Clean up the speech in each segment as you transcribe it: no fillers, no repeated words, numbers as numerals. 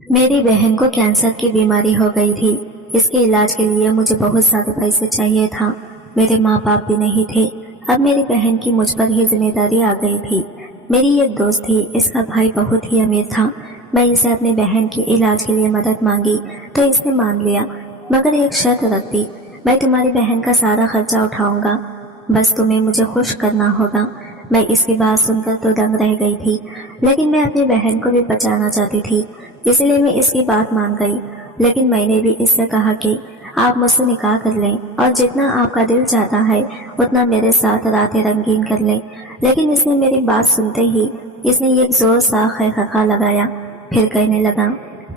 میری بہن کو کینسر کی بیماری ہو گئی تھی۔ اس کے علاج کے لیے مجھے بہت زیادہ پیسے چاہیے تھا۔ میرے ماں باپ بھی نہیں تھے۔ اب میری بہن کی مجھ پر ہی ذمہ داری آ گئی تھی۔ میری ایک دوست تھی، اس کا بھائی بہت ہی امیر تھا۔ میں اسے اپنی بہن کے علاج کے لیے مدد مانگی تو اس نے مان لیا، مگر ایک شرط رکھ دی، میں تمہاری بہن کا سارا خرچہ اٹھاؤں گا، بس تمہیں مجھے خوش کرنا ہوگا۔ میں اس کی بات سن کر تو دنگ رہ گئی تھی، لیکن میں اپنی بہن کو بھی بچانا چاہتی تھی، اس لیے میں اس کی بات مان گئی۔ لیکن میں نے بھی اس سے کہا کہ آپ مجھ سے نکاح کر لیں اور جتنا آپ کا دل چاہتا ہے اتنا میرے ساتھ راتیں رنگین کر لیں۔ لیکن اس نے میری بات سنتے ہی اس نے ایک زور سا خیخکا لگایا، پھر کہنے لگا،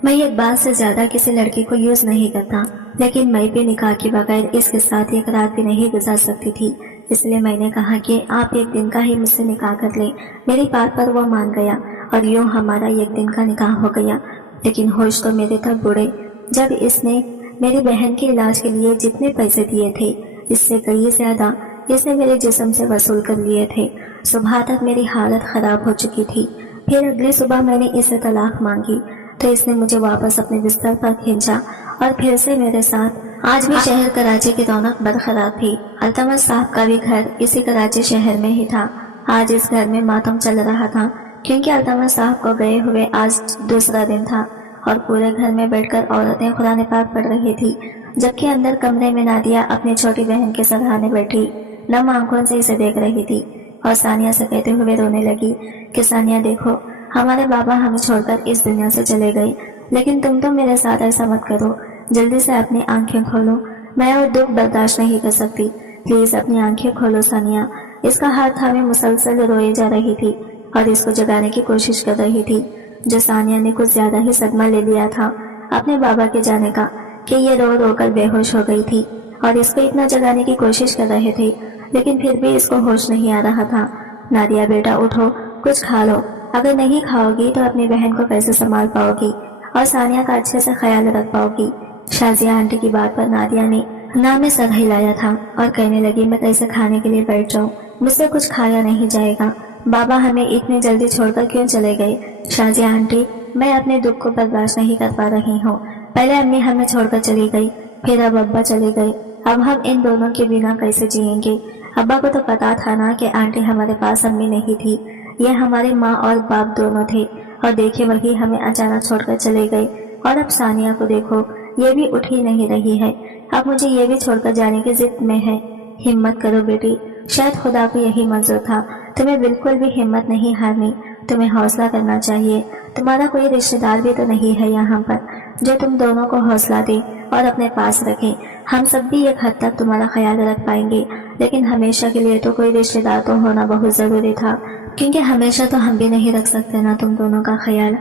میں ایک بار سے زیادہ کسی لڑکی کو یوز نہیں کرتا، لیکن میں بھی نکاح کے بغیر اس کے ساتھ ایک رات بھی نہیں گزار سکتی تھی، اس لیے میں نے کہا کہ آپ ایک دن کا ہی مجھ سے نکاح کر لیں۔ میری بات پر وہ مان گیا اور یوں ہمارا ایک دن کا نکاح ہو گیا۔ لیکن ہوش تو میرے تب بڑے جب اس نے میری بہن کے علاج کے لیے جتنے پیسے دیے تھے اس سے کئی زیادہ اس نے میرے جسم سے وصول کر لیے تھے۔ صبح تک میری حالت خراب ہو چکی تھی۔ پھر اگلی صبح میں نے اسے طلاق مانگی تو اس نے مجھے واپس اپنے بستر پر کھینچا اور پھر سے میرے ساتھ۔ آج بھی شہر کراچی کی رونق برقرار تھی۔ التمش صاحب کا بھی گھر اسی کراچی شہر میں ہی تھا۔ آج اس گھر میں ماتم چل رہا تھا کیونکہ التمش صاحب کو گئے ہوئے آج دوسرا دن تھا اور پورے گھر میں بیٹھ کر عورتیں قرآن پاک پڑھ رہی تھی، جبکہ اندر کمرے میں نادیہ اپنی چھوٹی بہن کے سرہانے بیٹھی نم آنکھوں سے اسے دیکھ رہی تھی اور ثانیہ سے کہتے ہوئے رونے لگی کہ ثانیہ دیکھو، ہمارے بابا ہمیں چھوڑ کر اس دنیا سے چلے گئے، لیکن تم تو میرے ساتھ ایسا مت کرو، جلدی سے اپنی آنکھیں کھولو، میں اور دکھ برداشت نہیں کر سکتی، پلیز اپنی آنکھیں کھولو ثانیہ۔ اس کا ہاتھ تھامے مسلسل روئے جا رہی تھی اور اس کو جگانے کی کوشش کر رہی تھی، جو ثانیہ نے کچھ زیادہ ہی صدمہ لے لیا تھا اپنے بابا کے جانے کا کہ یہ رو رو کر بے ہوش ہو گئی تھی اور اس کو اتنا جگانے کی کوشش کر رہے تھے، لیکن پھر بھی اس کو ہوش نہیں آ رہا تھا۔ نادیہ بیٹا اٹھو، کچھ کھا لو، اگر نہیں کھاؤ گی تو اپنی بہن کو کیسے سنبھال پاؤ گی اور ثانیہ کا اچھے سے خیال رکھ پاؤ گی۔ شازیہ آنٹی کی بات پر نادیہ نے نہ میں سر ہلایا تھا اور کہنے لگی، میں کیسے کھانے کے لیے بیٹھ جاؤں، مجھ سے کچھ کھایا نہیں جائے گا، بابا ہمیں اتنی جلدی چھوڑ کر کیوں چلے گئے؟ شازیہ آنٹی، میں اپنے دکھ کو برداشت نہیں کر پا رہی ہوں، پہلے امی ہمیں چھوڑ کر چلی گئی، پھر اب ابا چلے گئے، اب ہم ان دونوں کے بنا کیسے جئیں گے؟ ابا کو تو پتا تھا نا کہ آنٹی ہمارے پاس امی نہیں تھی، یہ ہمارے ماں اور باپ دونوں تھے، اور دیکھے وہی ہمیں اچانک چھوڑ کر چلے گئے، اور اب ثانیہ کو دیکھو، یہ بھی اٹھ ہی نہیں رہی ہے، اب مجھے یہ بھی چھوڑ کر جانے کی ضد میں ہے۔ ہمت کرو بیٹی، شاید خدا کو یہی منظور تھا، تمہیں بالکل بھی ہمت نہیں ہارنی، تمہیں حوصلہ کرنا چاہیے، تمہارا کوئی رشتہ دار بھی تو نہیں ہے یہاں پر جو تم دونوں کو حوصلہ دے اور اپنے پاس رکھے، ہم سب بھی ایک حد تک تمہارا خیال رکھ پائیں گے، لیکن ہمیشہ کے لیے تو کوئی رشتہ دار تو ہونا بہت ضروری تھا، کیونکہ ہمیشہ تو ہم بھی نہیں رکھ سکتے نا تم دونوں کا خیال۔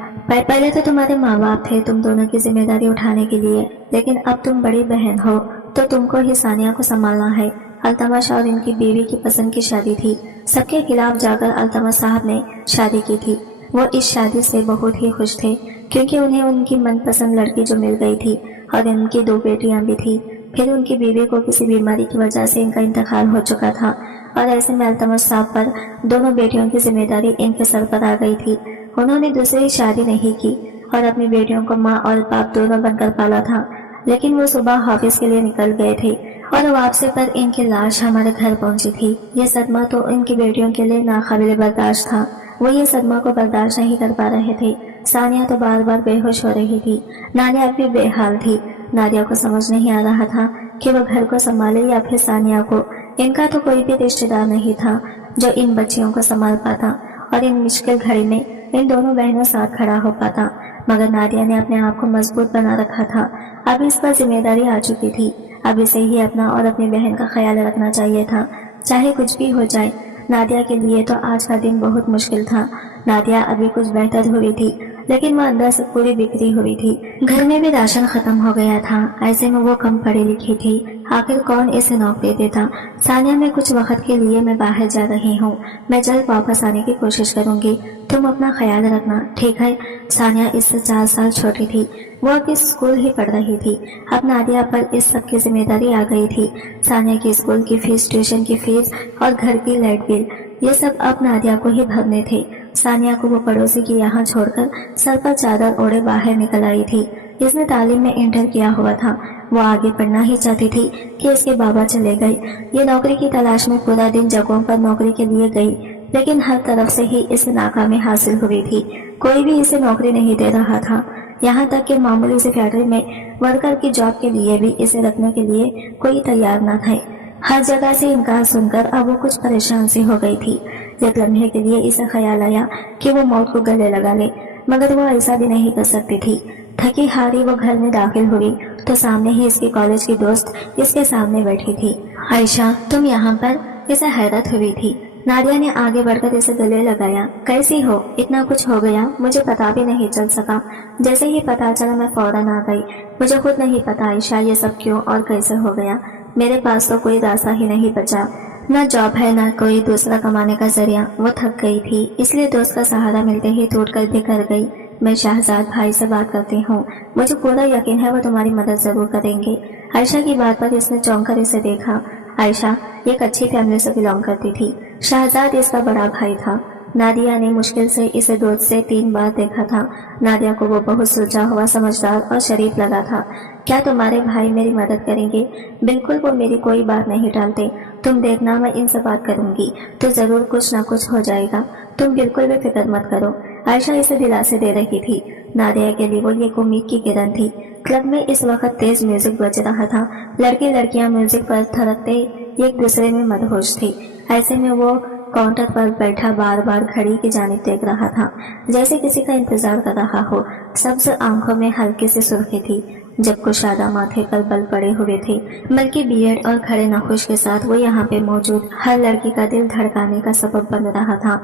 پہلے تو تمہارے ماں باپ تھے تم دونوں کی ذمہ داری اٹھانے کے لیے، لیکن اب تم بڑی بہن ہو تو تم کو ہی ثانیہ کو سنبھالنا ہے۔ التمش اور ان کی بیوی کی پسند کی شادی تھی، سب کے خلاف جا کر التمش صاحب نے شادی کی تھی۔ وہ اس شادی سے بہت ہی خوش تھے کیونکہ انہیں ان کی من پسند لڑکی جو مل گئی تھی اور ان کی 2 بیٹیاں بھی تھی۔ پھر ان کی بیوی کو کسی بیماری کی وجہ سے ان کا انتقال ہو چکا تھا اور ایسے میں التمش صاحب پر دونوں بیٹیوں کی ذمہ داری ان کے سر پر آ گئی تھی۔ انہوں نے دوسری شادی نہیں کی اور اپنی بیٹیوں کو ماں اور باپ دونوں بن کر پالا تھا، لیکن وہ صبح آفس کے لیے نکل گئے تھے اور واپسی پر ان کی لاش ہمارے گھر پہنچی تھی۔ یہ صدمہ تو ان کی بیٹیوں کے لیے ناقابل برداشت تھا، وہ یہ صدمہ کو برداشت نہیں کر پا رہے تھے۔ ثانیہ تو بار بار بے ہوش ہو رہی تھی، نادیہ بھی بے حال تھی۔ نادیہ کو سمجھ نہیں آ رہا تھا کہ وہ گھر کو سنبھالے یا پھر ثانیہ کو۔ ان کا تو کوئی بھی رشتہ دار نہیں تھا جو ان بچیوں کو سنبھال پاتا اور ان مشکل گھڑی میں ان دونوں بہنوں ساتھ کھڑا ہو پاتا، مگر نادیہ نے اپنے آپ کو مضبوط بنا رکھا تھا۔ اب اس پر ذمہ داری آ چکی تھی، اب اسے ہی اپنا اور اپنی بہن کا خیال رکھنا چاہیے تھا، چاہے کچھ بھی ہو جائے۔ نادیہ کے لیے تو آج کا دن بہت مشکل تھا۔ نادیہ ابھی کچھ بہتر ہوئی تھی لیکن وہ اندر سے پوری بکھری ہوئی تھی، گھر میں بھی راشن ختم ہو گیا تھا، ایسے میں وہ کم پڑھی لکھی تھی، آخر کون اسے نوکری دیتا۔ ثانیہ میں کچھ وقت کے لیے میں باہر جا رہی ہوں، میں جلد واپس آنے کی کوشش کروں گی، تم اپنا خیال رکھنا، ٹھیک ہے؟ ثانیہ اس سے 4 سال چھوٹی تھی، وہ ابھی اسکول ہی پڑھ رہی تھی۔ اب نادیہ پر اس سب کی ذمہ داری آ گئی تھی، ثانیہ کی اسکول کی فیس، ٹیوشن کی فیس اور گھر کی لائٹ بل، یہ سب اب نادیہ کو ہی بھرنے تھے۔ सानिया को वो पड़ोसी के यहाँ छोड़कर सर पर चादर ओढ़े बाहर निकल आई थी। इसने तालीम में इंटर किया हुआ था। वो आगे पढ़ना ही चाहती थी कि इसके बाबा चले गए। ये नौकरी की तलाश में पूरा दिन जगहों पर नौकरी के लिए गई, लेकिन हर तरफ से ही इसे नाकामी हासिल हुई थी। कोई भी इसे नौकरी नहीं दे रहा था। यहाँ तक कि मामूली सी फैक्ट्री में वर्कर की जॉब के लिए भी इसे रखने के लिए कोई तैयार न थे। हर जगह से इनकार सुनकर अब वो कुछ परेशान सी हो गई थी। एक लम्हे के लिए इसे ख्याल आया कि वो मौत को गले लगा ले, मगर वो ऐसा भी नहीं कर सकती थी। थकी हारी वो घर में दाखिल हुई तो सामने ही इसकी कॉलेज की दोस्त इसके सामने बैठी थी। आयशा, तुम यहाँ पर? इसे हैरत हुई थी। नादिया ने आगे बढ़कर इसे गले लगाया। कैसी हो? इतना कुछ हो गया, मुझे पता भी नहीं चल सका। जैसे ही पता चला मैं फौरन आ गई। मुझे खुद नहीं पता आयशा ये सब क्यों और कैसे हो गया। मेरे पास तो कोई रास्ता ही नहीं बचा, न जॉब है न कोई दूसरा कमाने का जरिया। वो थक गई थी, इसलिए दोस्त का सहारा मिलते ही टूटकर बिखर गई। मैं शहजाद भाई से बात करती हूँ, मुझे पूरा यकीन है वो तुम्हारी मदद जरूर करेंगे। आयशा की बात पर इसने चौंक कर इसे देखा। आयशा एक अच्छी फैमिली से बिलोंग करती थी। शहजाद इसका बड़ा भाई था। नादिया ने मुश्किल से इसे 2 से 3 बार देखा था। नादिया को वो बहुत सुलझा हुआ, समझदार और शरीफ लगा था। क्या तुम्हारे भाई मेरी मदद करेंगे? बिल्कुल, वो मेरी कोई बात नहीं टालते। तुम देखना, मैं इनसे बात करूंगी तो जरूर कुछ न कुछ हो जाएगा। तुम बिल्कुल भी फिक्र मत करो। आयशा इसे दिलासे दे रही थी। नादिया के लिए वो एक उम्मीद की किरण थी। क्लब में इस वक्त तेज म्यूजिक बज रहा था। लड़के लड़कियां म्यूजिक पर थरकते एक दूसरे में मदहोश थी। ऐसे में वो काउंटर पर बैठा बार बार घड़ी की जानिब देख रहा था, जैसे किसी का इंतजार कर रहा हो। सब्ज आंखों में हल्की सी सुर्खी थी, जब कुशादा माथे पर बल पड़े हुए थे। बल्कि बीएड और खड़े नखुश के साथ वो यहाँ पे मौजूद हर लड़की का दिल धड़काने का सबब बन रहा था।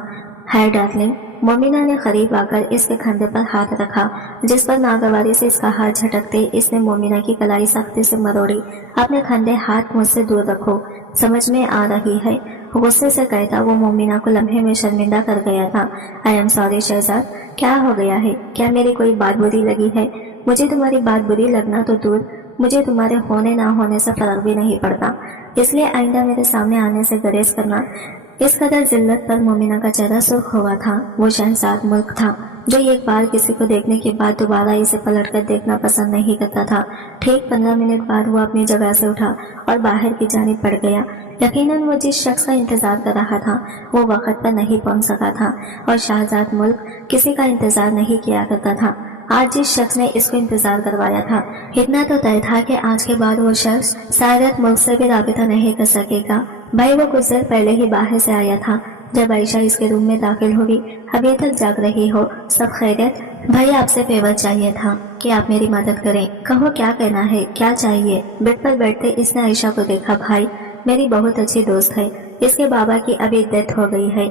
हाय डार्लिंग, मोमिना ने करीब आकर इसके कंधे पर हाथ रखा, जिस पर नागवारी से इसका हाथ झटकते इसने मोमिना की कलाई सख्ती से मरोड़ी। अपने कंधे हाथ मुझसे दूर रखो, समझ में आ रही है, गुस्से से कहता वो मोमिना को लम्हे में शर्मिंदा कर गया था। आई एम सॉरी शहजाद, क्या हो गया है? क्या मेरी कोई बात बुरी लगी है? मुझे तुम्हारी बात बुरी लगना तो दूर, मुझे तुम्हारे होने ना होने से फर्क भी नहीं पड़ता, इसलिए आइंदा मेरे सामने आने से गुरेज करना। इस कदर जिल्लत पर मोमिना का चेहरा सुर्ख हुआ था। वो शहजाद मुल्क था जो एक बार किसी को देखने के बाद दोबारा इसे पलटकर देखना पसंद नहीं करता था। ठीक 15 मिनट बाद वो अपनी जगह से उठा और बाहर की जानिब बढ़ गया। यकीनन वो जिस शख्स का इंतजार कर रहा था वो वक्त पर नहीं पहुंच सका था, और शहजाद मुल्क किसी का इंतजार नहीं किया करता था। आज जिस शख्स ने इसको इंतजार करवाया था, इतना तो तय था कि आज के बाद वो शख्स शायद मुल्क से भी राबिता नहीं कर सकेगा। भाई वो कुछ देर पहले ही बाहर से आया था। जब आयशा इसके रूम में दाखिल हुई, अभी तक जाग रही हो, सब खैरियत? भाई आपसे फेवर चाहिए था कि आप मेरी मदद करें। कहो क्या कहना है, क्या चाहिए? बेड पर बैठते इसने आयशा को देखा। भाई मेरी बहुत अच्छी दोस्त है, इसके बाबा की अभी डेथ हो गई है,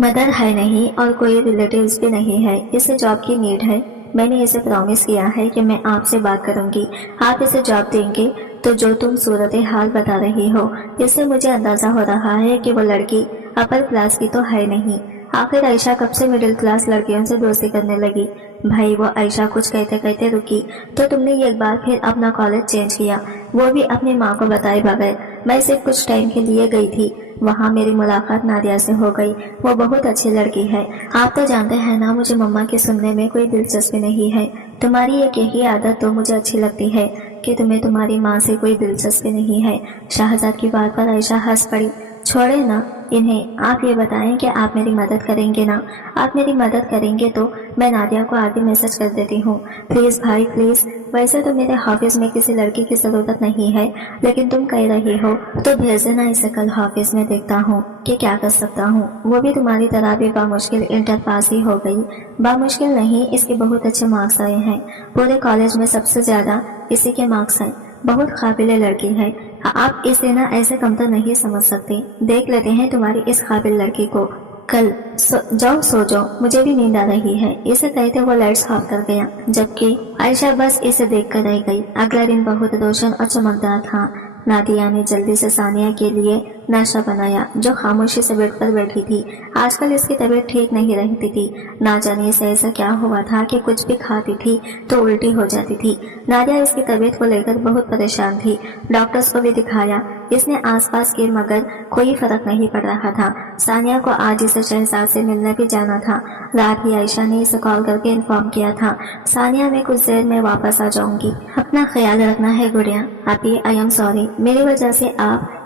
मदर है नहीं और कोई रिलेटिव्स भी नहीं है, इसे जॉब की नीड है। मैंने इसे प्रॉमिस किया है कि मैं आपसे बात करूंगी, आप इसे जॉब देंगे तो जो तुम सूरत हाल बता रही हो, इससे मुझे अंदाजा हो रहा है कि वो लड़की अपर क्लास की तो है नहीं। आखिर आयशा कब से मिडिल क्लास लड़कियों से दोस्ती करने लगी? भाई वो आयशा कुछ कहते कहते रुकी तो तुमने एक बार फिर अपना कॉलेज चेंज किया, वो भी अपनी माँ को बताए बगैर। मैं सिर्फ कुछ टाइम के लिए गई थी, वहाँ मेरी मुलाकात नादिया से हो गई। वो बहुत अच्छी लड़की है। आप तो जानते हैं ना, मुझे मम्मा के सुनने में कोई दिलचस्पी नहीं है। तुम्हारी एक यही आदत तो मुझे अच्छी लगती है कि तुम्हें तुम्हारी माँ से कोई दिलचस्पी नहीं है। शहजाद की बात पर आयशा हंस पड़ी। छोड़े ना इन्हें, आप ये बताएं कि आप मेरी मदद करेंगे ना? आप मेरी मदद करेंगे तो मैं नादिया को आगे मैसेज कर देती हूँ। प्लीज़ भाई प्लीज़। वैसे तो मेरे ऑफिस में किसी लड़की की ज़रूरत नहीं है, लेकिन तुम कह रही हो तो भेज देना इसे, कल ऑफिस में देखता हूँ कि क्या कर सकता हूँ। वो भी तुम्हारी तरह भी बामुश्किल इंटर पास ही हो गई। बामुश्किल नहीं, इसके बहुत अच्छे मार्क्स आए हैं। पूरे कॉलेज में सबसे ज़्यादा इसी के मार्क्स हैं। बहुत काबिल लड़की है, आप इसे ना ऐसे कम तो नहीं समझ सकते। देख लेते हैं तुम्हारी इस काबिल लड़की को कल। जाओ सो जाओ, मुझे भी नींद आ रही है। इसे कहते वो लाइट्स ऑफ कर गया, जबकि आयशा बस इसे देखकर रह गई। अगला दिन बहुत रोशन और चमकदार था। नादिया ने जल्दी से सानिया के लिए नाश्ता बनाया, जो खामोशी से बेड पर बैठी थी। आजकल इसकी तबीयत ठीक नहीं रहती थी। ना जाने इसे ऐसा क्या हुआ था कि कुछ भी खाती थी तो उल्टी हो जाती थी। नादिया इसकी तबीयत को लेकर बहुत परेशान थी। डॉक्टर्स को भी दिखाया, इसने आसपास की, मगर कोई फर्क नहीं पड़ रहा था। सानिया को आज इसे शहजाद से मिलने भी जाना था। रात ही आयशा ने इसे कॉल करके इन्फॉर्म किया था, सानिया मैं कुछ देर में वापस आ जाऊंगी, अपना ख्याल रखना है गुड़िया। आपी आई एम सॉरी, मेरी वजह से आप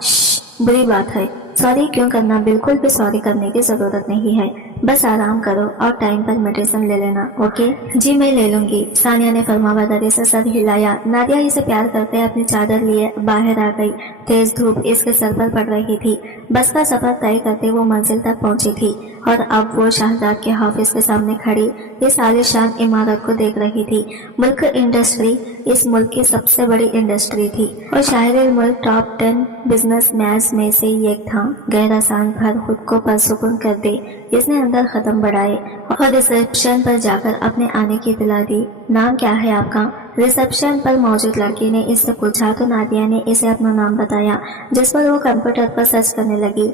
बुरी बात है। सॉरी क्यों करना, बिल्कुल भी सॉरी करने की जरूरत नहीं है, बस आराम करो और टाइम पर मेडिसिन ले लेना, ओके? जी मैं ले लूंगी, सानिया ने फरमाबरदारी से सर हिलाया। नादिया इसे प्यार करते अपनी चादर लिए बाहर आ गई। तेज धूप इसके सर पर पड़ रही थी। बस का सफर तय करते वो मंजिल तक पहुंची थी और अब वो शहजाद के ऑफिस के सामने खड़ी इस आलीशान इमारत को देख रही थी। मुल्क इंडस्ट्री इस मुल्क की सबसे बड़ी इंडस्ट्री थी और शायद मुल्क टॉप 10 बिजनेस मैच में से एक था। गहरा सांस भर खुद को परसुकून कर दे इसने अंदर कदम बढ़ाए और रिसेप्शन पर जाकर अपने आने की इत्तला दी। नाम क्या है आपका? रिसेप्शन पर मौजूद लड़की ने इससे पूछा तो नादिया ने इसे अपना नाम बताया, जिस पर वो कंप्यूटर पर सर्च करने लगी।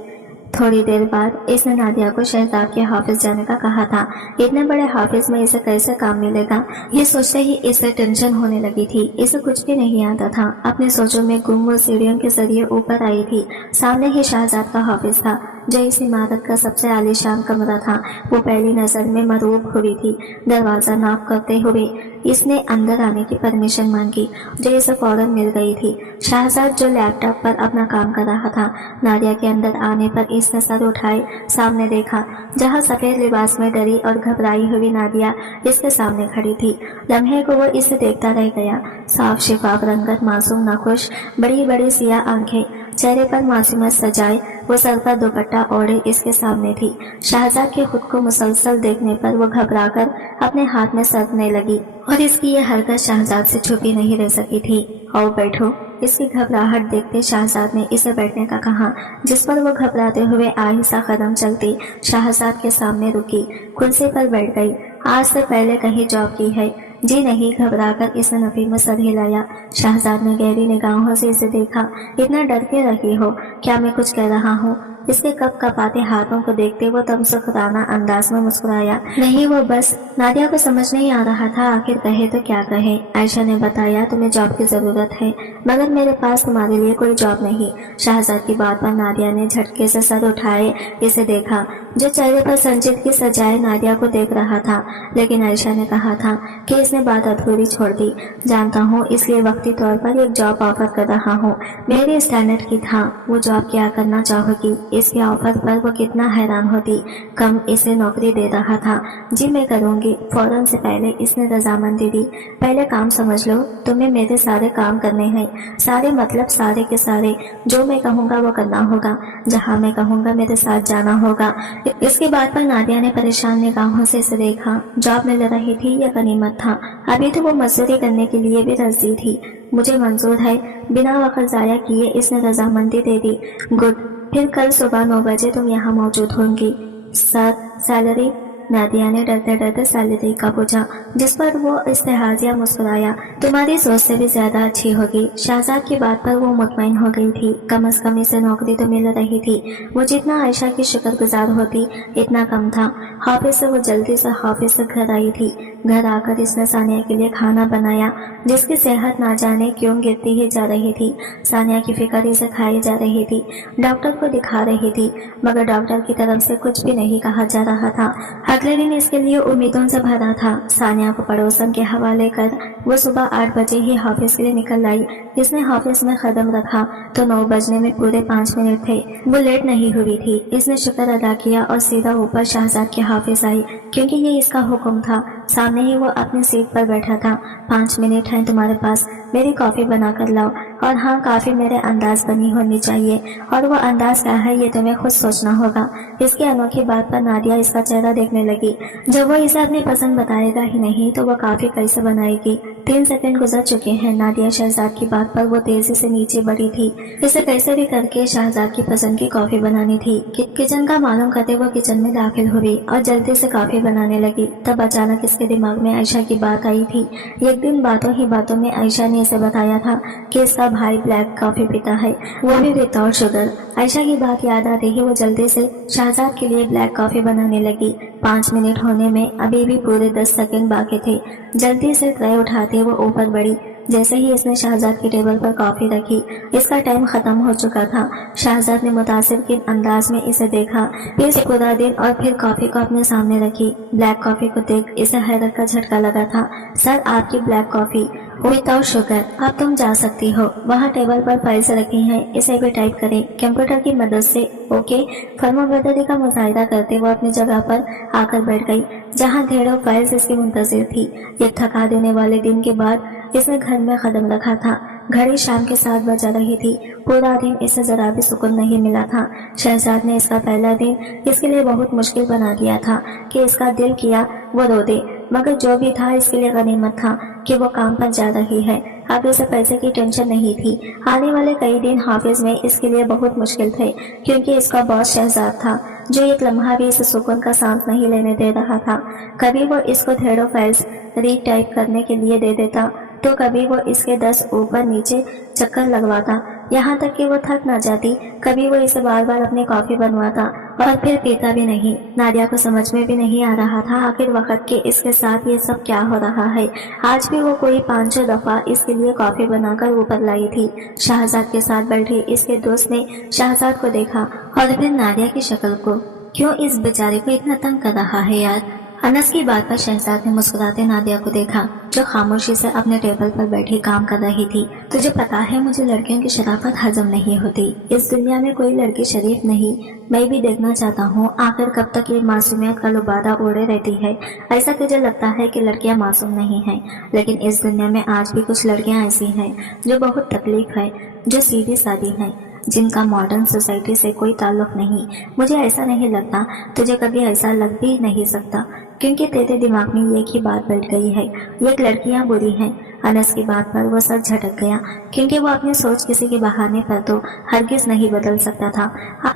थोड़ी देर बाद इसने नादिया को शहजाद के ऑफिस जाने का कहा था। इतने बड़े ऑफिस में इसे कैसे काम मिलेगा, ये सोचते ही इसे टेंशन होने लगी थी। इसे कुछ भी नहीं आता था। अपने सोचों में गुम वो सीढ़ियों के जरिए ऊपर आई थी। सामने ही शहजाद का ऑफिस था, जो इस इमारत का सबसे आलीशान कमरा था। वो पहली नजर में मरूब हुई थी। दरवाजा नॉक करते हुए इसने अंदर आने की परमिशन मांगी, जो इसे फौरन मिल गई थी। शहजाद जो लैपटॉप पर अपना काम कर रहा था, नादिया के अंदर आने पर इसने सर उठाए सामने देखा, जहां सफेद लिबास में डरी और घबराई हुई नादिया इसके सामने खड़ी थी। लम्हे को वो इसे देखता रह गया। साफ शिफाफ रंगत, मासूम नखुश, बड़ी बड़ी सियाह आंखें, चेहरे पर मासूमियत सजाए, वो सर पर दुपट्टा ओढ़े इसके सामने थी। शहजाद के खुद को मुसलसल देखने पर वो घबराकर अपने हाथ में सरकने लगी और इसकी ये हरकत शहजाद से छुपी नहीं रह सकी थी। आओ बैठो, इसकी घबराहट देखते शहजाद ने इसे बैठने का कहा, जिस पर वो घबराते हुए आहिस्ता कदम चलती शहजाद के सामने रुकी, कुर्सी पर बैठ गई। आज से पहले कहीं जॉब की है? जी नहीं, घबराकर इसने नफी में सर हिलाया। शहजाद ने गहरी निगाहों से इसे देखा। इतना डर के रही हो, क्या मैं कुछ कह रहा हूँ? इसके कप कपाते हाथों को देखते वो तब सुखराना अंदाज में मुस्कुराया। नहीं, वो बस नादिया को समझ नहीं आ रहा था आखिर कहे तो क्या कहे। आयशा ने बताया तुम्हें जॉब की जरूरत है, मगर मेरे पास तुम्हारे लिए कोई जॉब नहीं। शहजाद की बात पर नादिया ने झटके से सर उठाए इसे देखा, जो चेहरे पर संजीदगी सजाए नादिया को देख रहा था। लेकिन आयशा ने कहा था कि इसने बात अधूरी छोड़ दी। जानता हूँ, इसलिए वक्ती तौर पर एक जॉब ऑफर कर रहा हूँ। मेरी स्टैंडर्ड की था, वो जॉब क्या करना चाहोगी? इसके ऑफर पर वो कितना हैरान होती। कम इसे नौकरी दे रहा था। जी मैं करूँगी, फौरन से पहले इसने रजामंदी दी। पहले काम समझ लो, तुम्हें मेरे सारे काम करने हैं। सारे मतलब सारे के सारे। जो मैं कहूँगा वो करना होगा, जहाँ मैं कहूँगा मेरे साथ जाना होगा। इसकी बात पर नादिया ने परेशान निगाहों से इसे देखा। जॉब मिल रही थी या गनीमत था? अभी तो वो मजदूरी करने के लिए भी राजी थी। मुझे मंजूर है, बिना वक्त जाया किए इसने रजामंदी दे दी। गुड, फिर कल सुबह 9 बजे तुम यहाँ मौजूद होंगी। Sir, salary? नादिया ने डरते डरते सैलरी का पूछा, जिस पर वो इस्तेहाजिया मुस्कुराया। तुम्हारी सोच से भी ज्यादा अच्छी होगी। शहजाद की बात पर वो मुतमईन हो गई थी। कम अज कम इसे नौकरी तो मिल रही थी। वो जितना आयशा की शुक्रगुजार होती इतना कम था। ऑफिस से वो जल्दी से ऑफिस से घर आई थी। घर आकर इसने सानिया के लिए खाना बनाया, जिसकी सेहत ना जाने क्यों गिरती ही जा रही थी। सानिया की फिक्र इसे खाई जा रही थी। डॉक्टर को दिखा रही थी, मगर डॉक्टर की तरफ से कुछ भी नहीं कहा जा रहा था। अगले दिन इसके लिए उम्मीदों से भरा था। सानिया को पड़ोसन के हवाले कर वो सुबह 8 बजे ही ऑफिस के लिए निकल आई। इसने ऑफिस में कदम रखा तो 9 बजने में पूरे 5 मिनट थे। वो लेट नहीं हुई थी। इसने शुक्र अदा किया और सीधा ऊपर शहजाद के ऑफिस आई, क्योंकि ये इसका हुक्म था। सामने ही वो अपनी सीट पर बैठा था। 5 मिनट हैं तुम्हारे पास, मेरी कॉफी बना कर लाओ। और हाँ, काफी मेरे अंदाज बनी होनी चाहिए, और वो अंदाज क्या है ये तुम्हें खुद सोचना होगा। इसकी अनोखी बात पर नादिया इसका चेहरा देखने लगी। जब वो इसे अपनी पसंद बताएगा ही नहीं तो वो काफी कैसे बनाएगी। 3 सेकंड गुजर चुके हैं। नादिया शहजाद की बात पर वो तेजी से नीचे बढ़ी थी। इसे कैसे भी करके शहजाद की पसंद की कॉफी बनानी थी। किचन का मालूम करते वो किचन में दाखिल हुई और जल्दी से कॉफी बनाने लगी। तब अचानक इसके दिमाग में आयशा की बात आई थी। एक दिन बातों ही बातों में आयशा ने इसे बताया था कि इसका इसका भाई ब्लैक कॉफी पीता है, वो भी विदाउट शुगर। आयशा की बात याद आते ही वो जल्दी से शहजाद के लिए ब्लैक कॉफी बनाने लगी। 5 मिनट होने में अभी भी पूरे 10 सेकंड बाकी थे। जल्दी से ट्रे उठाते वो ऊपर बढ़ी। जैसे ही इसने शहजाद की टेबल पर कॉफी रखी, इसका टाइम खत्म हो चुका था। शहजाद ने मुतासिर के अंदाज में इसे देखा, फिर से पूरा दिन और फिर कॉफी को अपने सामने रखी। ब्लैक कॉफी को देख इसे हैरत का झटका लगा था। सर, आपकी ब्लैक कॉफी विदाउट शुगर। अब तुम जा सकती हो। वहाँ टेबल पर फाइल्स रखी हैं, इसे भी टाइप करें कंप्यूटर की मदद से। ओके। फर्माबरदारी का मुशाहिदा करते वो अपनी जगह पर आकर बैठ गई, जहाँ ढेरों फाइल्स इसकी मुंतजिर थी। ये थका देने वाले दिन के बाद इसने घर में कदम रखा था। घड़ी शाम के 7 बज रही थी। पूरा दिन इसे जरा भी सुकून नहीं मिला था। शहजाद ने इसका पहला दिन इसके लिए बहुत मुश्किल बना दिया था कि इसका दिल किया वो रो दे, मगर जो भी था इसके लिए गनीमत था कि वो काम पर जा रही है। अब इसे पैसे की टेंशन नहीं थी। आने वाले कई दिन हाफिज में इसके लिए बहुत मुश्किल थे, क्योंकि इसका बॉस शहजाद था, जो एक लम्हा भी इसे सुकून का सांस नहीं लेने दे रहा था। कभी वो इसको ढेरों फाइल्स रीटाइप करने के लिए दे देता, तो कभी वो इसके 10 ऊपर नीचे चक्कर लगवाता, यहाँ तक कि वो थक न जाती। कभी वो इसे बार बार अपनी कॉफी बनवाता और फिर पीता भी नहीं। नादिया को समझ में भी नहीं आ रहा था आखिर वक्त के इसके साथ ये सब क्या हो रहा है। आज भी वो कोई 5-6 दफा इसके लिए कॉफी बनाकर ऊपर लाई थी। शहजाद के साथ बैठे इसके दोस्त ने शहजाद को देखा और फिर नादिया की शक्ल को। क्यों इस बेचारे को इतना तंग कर रहा है यार। अनस की बात पर शहजाद ने मुस्कुराते नादिया को देखा, जो खामोशी से अपने टेबल पर बैठी काम कर रही थी। तुझे पता है मुझे लड़कियों की शराफत हजम नहीं होती। इस दुनिया में कोई लड़की शरीफ नहीं। मैं भी देखना चाहता हूँ आखिर कब तक ये मासूमियत का लुबादा ओढ़े रहती है। ऐसा तुझे लगता है कि लड़कियाँ मासूम नहीं हैं, लेकिन इस दुनिया में आज भी कुछ लड़कियाँ ऐसी हैं जो बहुत तकलीफ है, जो सीधी सादी हैं, जिनका मॉडर्न सोसाइटी से कोई ताल्लुक नहीं। मुझे ऐसा नहीं लगता, तुझे कभी ऐसा लग भी नहीं सकता, क्योंकि तेरे दिमाग में एक ही बात बैठ गई है, ये लड़कियां बुरी हैं। अनस की बात पर वो सर झटक गया, क्योंकि वो अपनी सोच किसी के बहाने पर तो हरगिज नहीं बदल सकता था।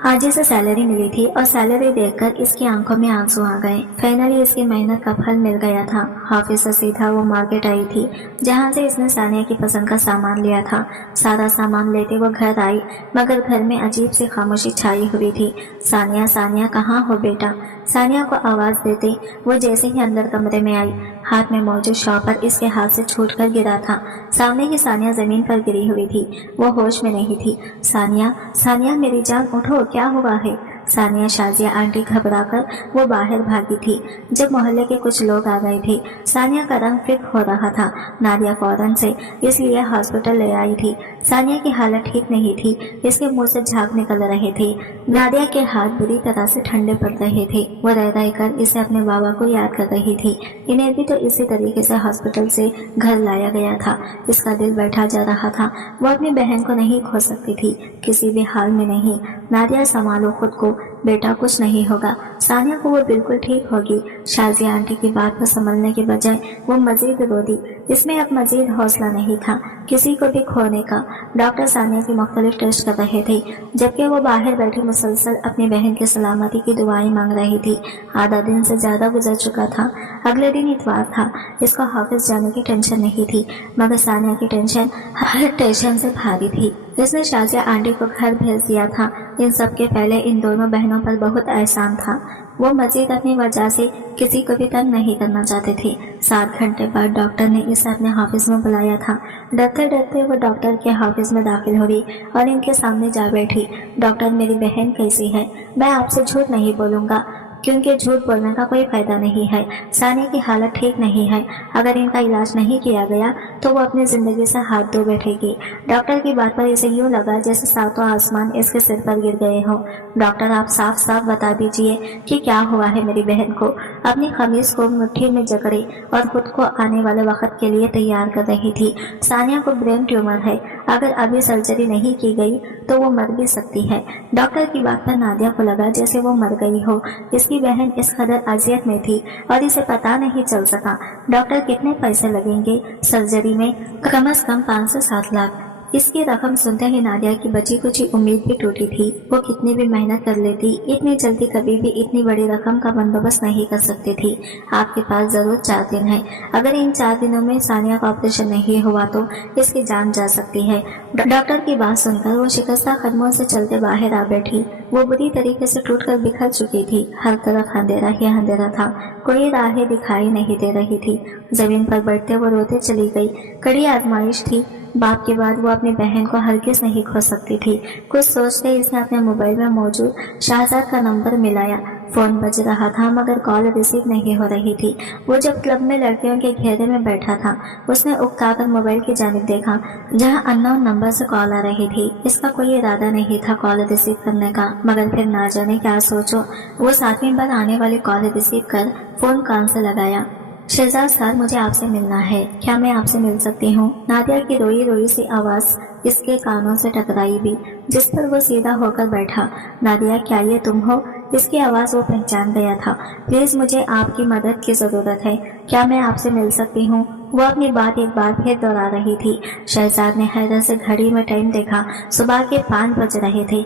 आज इसे सैलरी मिली थी और सैलरी देखकर इसकी आंखों में आंसू आ गए। फाइनली इसकी मेहनत का फल मिल गया था। हाफिज से सीधा वो मार्केट आई थी, जहाँ से इसने सानिया की पसंद का सामान लिया था। सारा सामान लेते वो घर आई, मगर घर में अजीब सी खामोशी छाई हुई थी। सानिया, सानिया कहाँ हो बेटा। सानिया को आवाज देते वो जैसे ही अंदर कमरे में आई, हाथ में मौजूद शॉपर इसके हाथ से छूटकर गिरा था। सामने की सानिया जमीन पर गिरी हुई थी, वो होश में नहीं थी। सानिया, सानिया मेरी जान उठो, क्या हुआ है। सानिया शाजिया आंटी घबराकर वो बाहर भागी थी, जब मोहल्ले के कुछ लोग आ गए थे। सानिया का रंग फिक हो रहा था। नादिया फौरन से इसलिए हॉस्पिटल ले आई थी। सानिया की हालत ठीक नहीं थी, इसके मुंह से झाग निकल रहे थे। नादिया के हाथ बुरी तरह से ठंडे पड़ रहे थे। वो रह रह कर इसे अपने बाबा को याद कर रही थी। इन्हें भी तो इसी तरीके से हॉस्पिटल से घर लाया गया था। इसका दिल बैठा जा रहा था। वो अपनी बहन को नहीं खो सकती थी, किसी भी हाल में नहीं। नादिया, संभालो खुद को बेटा, कुछ नहीं होगा। सानिया को वो बिल्कुल ठीक होगी। शाजिया आंटी की बात को संभलने के बजाय वो मजीद रो दी। इसमें अब मजीद हौसला नहीं था किसी को भी खोने का। डॉक्टर सानिया की मुख्तलिफ टेस्ट कर रहे थे, जबकि वो बाहर बैठी मुसलसल अपनी बहन की सलामती की दुआएं मांग रही थी। आधा दिन से ज्यादा गुजर चुका था। अगले दिन इतवार था। इसको हाफिज जाने की टेंशन नहीं थी, मगर सानिया की टेंशन हर टेंशन से भारी थी। इसने शाजिया आंटी को घर भेज दिया था। इन सब के पहले इन दोनों बहनों पर बहुत एहसान था। वो मजीद अपनी वजह से किसी को भी तंग नहीं करना चाहते थे। 7 घंटे बाद डॉक्टर ने इसे अपने ऑफिस में बुलाया था। डरते डरते वो डॉक्टर के ऑफिस में दाखिल हुई और इनके सामने जा बैठी। डॉक्टर, मेरी बहन कैसी है? मैं आपसे झूठ नहीं बोलूँगा, क्योंकि झूठ बोलने का कोई फायदा नहीं है। सानिया की हालत ठीक नहीं है। अगर इनका इलाज नहीं किया गया तो वो अपनी जिंदगी से हाथ धो बैठेगी। डॉक्टर की बात पर इसे यूं लगा जैसे सातों आसमान इसके सिर पर गिर गए हों। डॉक्टर, आप साफ साफ बता दीजिए कि क्या हुआ है मेरी बहन को। अपनी खमीज को मुट्ठी में जकड़े और खुद को आने वाले वक्त के लिए तैयार कर रही थी। सानिया को ब्रेन ट्यूमर है। अगर अभी सर्जरी नहीं की गई तो वो मर भी सकती है। डॉक्टर की बात पर नादिया को लगा जैसे वो मर गई हो। इसकी बहन इस कदर अजियत में थी और इसे पता नहीं चल सका। डॉक्टर, कितने पैसे लगेंगे सर्जरी में? कम से कम 5 से 7 लाख। اس کی رقم سنتے ہی نادیہ کی بچی کچھ امید بھی ٹوٹی تھی۔ وہ کتنی بھی محنت کر لیتی، اتنی جلدی کبھی بھی اتنی بڑی رقم کا بندوبست نہیں کر سکتی تھی۔ آپ کے پاس ضرور 4 دن ہے، اگر ان 4 دنوں میں ثانیہ کا آپریشن نہیں ہوا تو اس کی جان جا سکتی ہے۔ ڈاکٹر کی بات سن کر وہ شکستہ قدموں سے چلتے باہر آ بیٹھی۔ وہ بری طریقے سے ٹوٹ کر بکھر چکی تھی، ہر طرف اندھیرا ہی اندھیرا تھا، کوئی راہیں دکھائی نہیں دے رہی تھی۔ زمین پر بیٹھتے وہ روتے چلی گئی۔ کڑی آزمائش تھی، باپ کے بعد وہ اپنی بہن کو ہرگز نہیں کھو سکتی تھی۔ کچھ سوچتے اس نے اپنے موبائل میں موجود شہزاد کا نمبر ملایا۔ فون بج رہا تھا مگر کال ریسیو نہیں ہو رہی تھی۔ وہ جب کلب میں لڑکیوں کے گھیرے میں بیٹھا تھا، اس نے اکتا کر موبائل کی جانب دیکھا جہاں اننون نمبر سے کال آ رہی تھی۔ اس کا کوئی ارادہ نہیں تھا کال ریسیو کرنے کا، مگر پھر نہ جانے کیا سوچو وہ 7ویں بار آنے والی کال ریسیو کر فون کان سے لگایا۔ شہزاد سر، مجھے آپ سے ملنا ہے، کیا میں آپ سے مل سکتی ہوں؟ نادیہ کی روئی روئی سی آواز اس کے کانوں سے ٹکرائی بھی، جس پر وہ سیدھا ہو کر بیٹھا۔ نادیہ، کیا یہ تم ہو؟ اس کی آواز وہ پہچان گیا تھا۔ پلیز مجھے آپ کی مدد کی ضرورت ہے، کیا میں آپ سے مل سکتی ہوں؟ وہ اپنی بات ایک بار پھر دہرا رہی تھی۔ شہزاد نے حیرت سے گھڑی میں ٹائم دیکھا، صبح کے 5 بج رہے تھے۔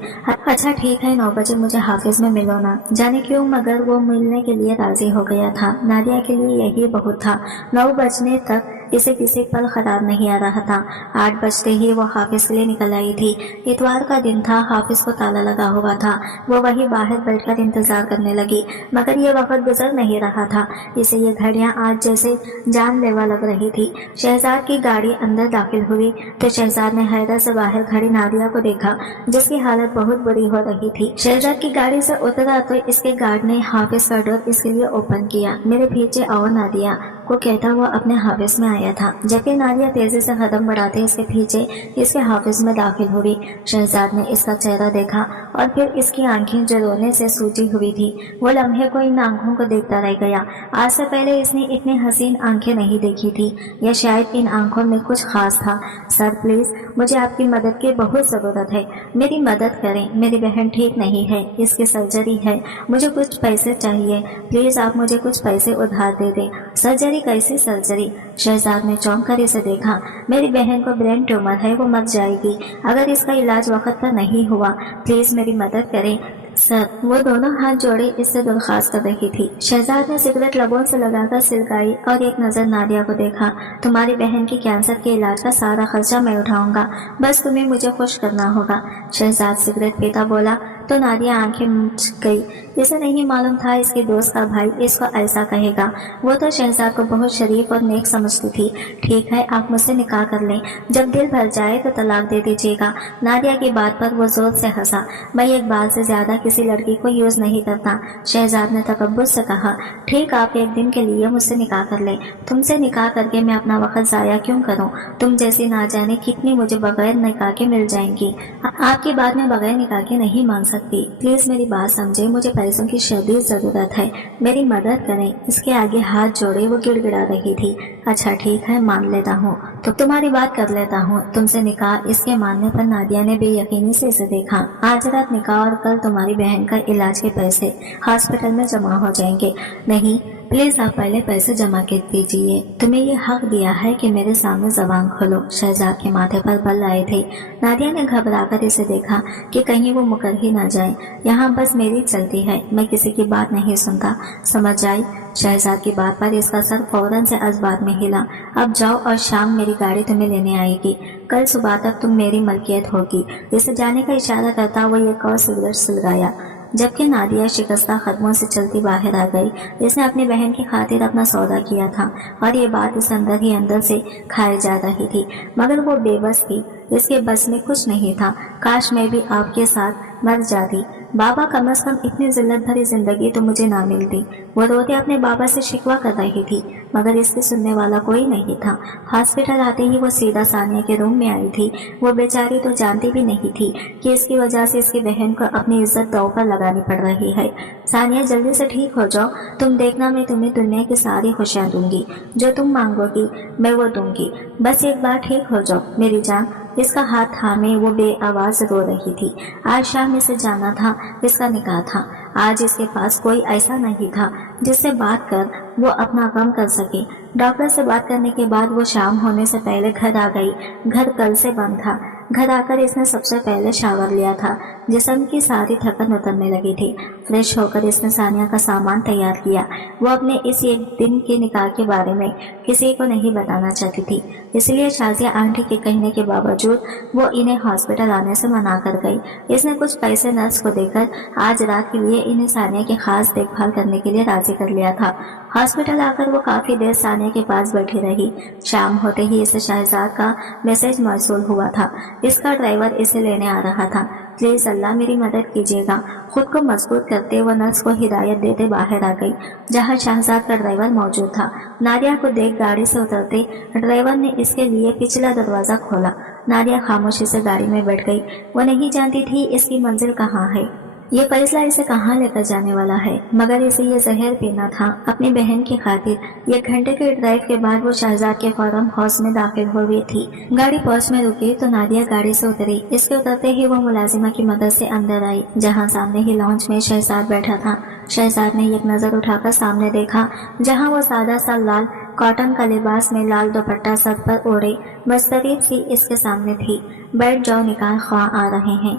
اچھا ٹھیک ہے، 9 بجے مجھے حافظ میں ملو نا۔ جانے کیوں مگر وہ ملنے کے لیے راضی ہو گیا تھا۔ نادیہ کے لیے یہی بہت تھا۔ 9 بجنے تک اسے کسی پل قرار نہیں آ رہا تھا۔ 8 بجتے ہی وہ حافظ کے لیے نکل آئی تھی۔ اتوار کا دن تھا، حافظ کو تالا لگا ہوا تھا۔ وہ وہی باہر بیٹھ کر انتظار کرنے لگی، مگر یہ وقت گزر نہیں رہا تھا۔ اسے یہ گھڑیاں آج جیسے جان لیوا لگ رہی تھی۔ شہزاد کی گاڑی اندر داخل ہوئی تو شہزاد نے حیرت سے باہر کھڑی نادیہ کو دیکھا، جس کی حالت بہت بری ہو رہی تھی۔ شہزاد کی گاڑی سے اترا تو اس کے گارڈ نے حافظ کا ڈور اس کے لیے اوپن کیا۔ میرے پیچھے آؤ نادیہ کو کہتا وہ اپنے حافظ میں آیا تھا، جبکہ نادیہ تیزی سے قدم بڑھاتے اس کے پیچھے اس کے حافظ میں داخل ہوئی۔ شہزاد نے اس کا چہرہ دیکھا اور پھر اس کی آنکھیں جو رونے سے سوجی ہوئی تھی۔ وہ لمحے کو ان آنکھوں کو دیکھتا رہ گیا۔ آج سے پہلے اس نے اتنی حسین آنکھیں نہیں دیکھی تھی، یا شاید ان آنکھوں میں کچھ خاص تھا۔ سر پلیز، مجھے آپ کی مدد کی بہت ضرورت ہے، میری مدد کریں، میری بہن ٹھیک نہیں ہے، اس کی سرجری ہے، مجھے کچھ پیسے چاہیے، پلیز آپ مجھے کچھ پیسے ادھار دے دیں۔ سرجری؟ کیسی سرجری؟ شہزاد نے چونک کر اسے دیکھا۔ میری بہن کو برین ٹیومر ہے، وہ مر جائے گی اگر اس کا علاج وقت پر نہیں ہوا، پلیز میری مدد کریں سر۔ وہ دونوں ہاتھ جوڑے اس سے درخواست کر رہی تھی۔ شہزاد نے سگریٹ لبوں سے لگا کر سلگائی اور ایک نظر نادیہ کو دیکھا۔ تمہاری بہن کی کینسر کے علاج کا سارا خرچہ میں اٹھاؤں گا، بس تمہیں مجھے خوش کرنا ہوگا۔ شہزاد سگریٹ پیتا بولا تو نادیہ آنکھیں مچ گئی۔ اسے نہیں معلوم تھا اس کے دوست کا بھائی اس کو ایسا کہے گا۔ وہ تو شہزاد کو بہت شریف اور نیک سمجھتی تھی۔ ٹھیک ہے، آپ مجھ سے نکاح کر لیں، جب دل بھر جائے تو طلاق دے دیجیے گا۔ نادیہ کی بات پر وہ زور سے ہنسا۔ میں ایک بار سے زیادہ کسی لڑکی کو یوز نہیں کرتا، شہزاد نے تکبر سے کہا۔ ٹھیک، آپ ایک دن کے لیے مجھ سے نکاح کر لیں، تم سے نکاح کر کے میں اپنا وقت ضائع کیوں کروں؟ تم جیسی نہ جانے کتنی مجھے بغیر نکاح کے مل جائیں گی۔ آپ کی بات میں بغیر نکاح کے نہیں مان سکتی، پلیز میری بات سمجھے، مجھے پیسوں کی شدید ضرورت ہے، میری مدد کریں۔ اس کے آگے ہاتھ جوڑے وہ گڑ گڑا رہی تھی۔ اچھا ٹھیک ہے، مان لیتا ہوں، تو تمہاری بات کر لیتا ہوں، تم سے نکاح۔ اس کے ماننے پر نادیہ نے بے یقینی سے اسے دیکھا۔ آج رات نکاح اور کل تمہاری بہن کا علاج کے پیسے ہاسپٹل میں جمع ہو جائیں گے۔ نہیں، پلیز آپ پہلے پیسے جمع کر دیجیے، تمہیں یہ حق دیا ہے کہ میرے سامنے زبان کھولو۔ شہزاد کے ماتھے پر بل آئے تھے۔ نادیہ نے گھبرا کر اسے دیکھا کہ کہیں وہ مکر ہی نہ جائے۔ یہاں بس میری چلتی ہے، میں کسی کی بات نہیں سنتا، سمجھ آئی؟ شہزاد کی بات پر اس کا سر فوراً سے اس بات میں ہلا۔ اب جاؤ اور شام میری گاڑی تمہیں لینے آئے گی، کل صبح تک تم میری ملکیت ہوگی۔ اسے جانے کا اشارہ کرتا وہ ایک اور سگریٹ سلگایا، جبکہ نادیہ شکستہ قدموں سے چلتی باہر آ گئی۔ اس نے اپنی بہن کی خاطر اپنا سودا کیا تھا اور یہ بات اس اندر ہی اندر سے کھائے جا رہی تھی، مگر وہ بے بس تھی، اس کے بس میں کچھ نہیں تھا۔ کاش میں بھی آپ کے ساتھ مر جاتی، بابا، کم از کم اتنی ذلت بھری زندگی تو مجھے نہ ملتی۔ وہ روتے اپنے بابا سے شکوہ کر رہی تھی، مگر اس کی سننے والا کوئی نہیں تھا۔ ہاسپٹل آتے ہی وہ سیدھا ثانیہ کے روم میں آئی تھی۔ وہ بیچاری تو جانتی بھی نہیں تھی کہ اس کی وجہ سے اس کی بہن کو اپنی عزت داؤ پر لگانی پڑ رہی ہے۔ ثانیہ، جلدی سے ٹھیک ہو جاؤ، تم دیکھنا میں تمہیں دنیا کی ساری خوشیاں دوں گی، جو تم مانگو گی میں وہ دوں گی، بس ایک بار ٹھیک ہو جاؤ میری جان۔ اس کا ہاتھ تھامے وہ بے آواز رو رہی تھی۔ آج شام اسے جانا تھا، اس کا نکاح تھا۔ آج اس کے پاس کوئی ایسا نہیں تھا جس سے بات کر وہ اپنا غم کر سکے۔ ڈاکٹر سے بات کرنے کے بعد وہ شام ہونے سے پہلے گھر آ گئی۔ گھر کل سے بند تھا۔ घर आकर इसने सबसे पहले शावर लिया था। जिस्म की सारी थकन उतरने लगी थी। फ्रेश होकर इसने सानिया का सामान तैयार किया। वो अपने इस एक दिन के निकाह के बारे में किसी को नहीं बताना चाहती थी, इसलिए शाजिया आंटी के कहने के बावजूद वो इन्हें हॉस्पिटल आने से मना कर गई। इसने कुछ पैसे नर्स को देकर आज रात के लिए इन्हें सानिया की खास देखभाल करने के लिए राजी कर लिया था। हॉस्पिटल आकर वो काफी देर सानिया के पास बैठी रही। शाम होते ही इसे शहजाद का मैसेज मौसूल हुआ था। इसका ड्राइवर इसे लेने आ रहा था। प्लीज अल्लाह मेरी मदद कीजिएगा। खुद को मजबूत करते वो नर्स को हिदायत देते बाहर आ गई, जहां शहजाद का ड्राइवर मौजूद था। नादिया को देख गाड़ी से उतरते ड्राइवर ने इसके लिए पिछला दरवाजा खोला। नादिया खामोशी से गाड़ी में बैठ गई। वो नहीं जानती थी इसकी मंजिल कहाँ है, ये फैसला इसे कहाँ लेकर जाने वाला है, मगर इसे ये जहर पीना था अपनी बहन की खातिर। एक घंटे के ड्राइव के बाद वो शहजाद के फार्म हाउस में दाखिल हो गई थी। गाड़ी पहुंच में रुकी तो नादिया गाड़ी से उतरी। इसके उतरते ही वो मुलाजिमा की मदद से अंदर आई, जहाँ सामने ही लॉन्च में शहजाद बैठा था। शहजाद ने एक नजर उठाकर सामने देखा, जहाँ वो सादा सा लाल कॉटन का लिबास में लाल दुपट्टा सर पर ओढ़े मस्तरीब सी इसके सामने थी। बैठ जाओ, निकाह ख्वाह आ रहे हैं।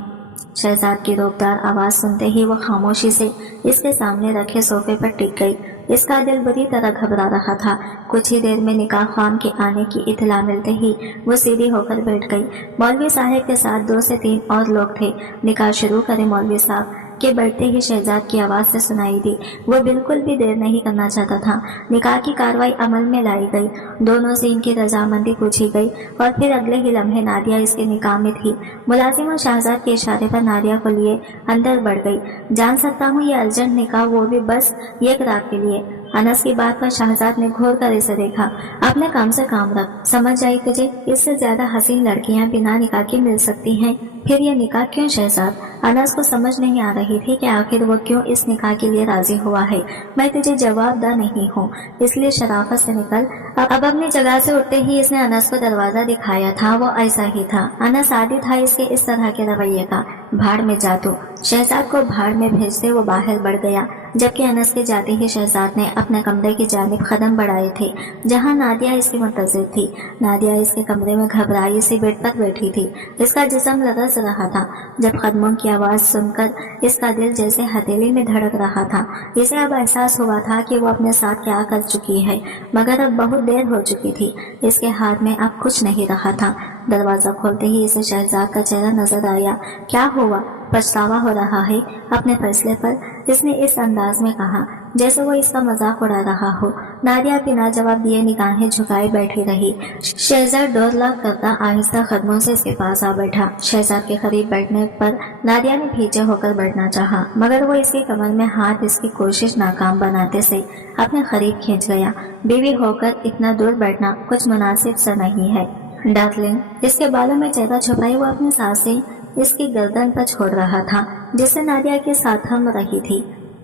शहजाद की रोकदार आवाज सुनते ही वो खामोशी से इसके सामने रखे सोफे पर टिक गई। इसका दिल बुरी तरह घबरा रहा था। कुछ ही देर में निकाह खान के आने की इत्तला मिलते ही वो सीधी होकर बैठ गई। मौलवी साहब के साथ 2 से 3 और लोग थे। निकाह शुरू करे मौलवी साहब के बैठते ही शहजाद की आवाज से सुनाई दी। वो बिल्कुल भी देर नहीं करना चाहता था। निकाह की कार्रवाई अमल में लाई गई। दोनों से इनकी रजामंदी पूछी गई और फिर अगले ही लम्हे नादिया इसके निकाह में थी। मुलाजिमा शहजाद के इशारे पर नादिया को लिए अंदर बढ़ गई। जान सकता हूँ ये अर्जेंट निकाह, वो भी बस एक रात के लिए। अनस की बात पर शहजाद ने घूर कर इसे देखा। अपने काम से काम रख, समझ आई तुझे? इससे ज्यादा हसीन लड़कियां बिना निकाह की मिल सकती हैं। फिर ये निकाह क्यों शहजाद? अनस को समझ नहीं आ रही थी कि आखिर वो क्यों इस निकाह के लिए राजी हुआ है। मैं तुझे जवाबदार नहीं हूँ, इसलिए शराफत से निकल। अब अपनी जगह से उठते ही इसने अनस को दरवाजा दिखाया था। वो ऐसा ही था। अनस आदी था इसके इस तरह के रवैये का। भाड़ में जा तू। शहजाद को भाड़ में भेजते वो बाहर बढ़ गया, जबकि अनस के जाते ही शहजाद ने अपने कमरे की जानिब कदम बढ़ाए थे, जहां नादिया इसकी मुंतजिर थी। नादिया इसके कमरे में घबराई सी बेड पर बैठी थी। इसका जिस्म लरज रहा था। जब कदमों की आवाज सुनकर इसका दिल जैसे हथेली में धड़क रहा था। इसे अब एहसास हुआ था कि वो अपने साथ क्या कर चुकी है, मगर अब बहुत देर हो चुकी थी। इसके हाथ में अब कुछ नहीं रहा था। दरवाजा खोलते ही इसे शहजाद का चेहरा नजर आया। क्या हुआ? पछतावा हो रहा है अपने फैसले पर? इसने इस अंदाज में कहा जैसे वो इसका मजाक उड़ा रहा हो। नादिया बिना जवाब दिए निगाहें झुकाए बैठी रही। शहजाद डोर लॉक करता आहिस्ता कदमों से इसके पास आ बैठा। शहजाद के करीब बैठने पर नादिया ने पीछे होकर बैठना चाहा, मगर वो इसकी कमर में हाथ इसकी कोशिश नाकाम बनाते से अपने करीब खींच गया। बीवी होकर इतना दूर बैठना कुछ मुनासिब सा नहीं है। डार्लिंग, इसके बालों में चेहरा छुपाई वो अपनी सांसें इसकी गर्दन पर छोड़ रहा था, जिससे नादिया के साथ हम रही थी।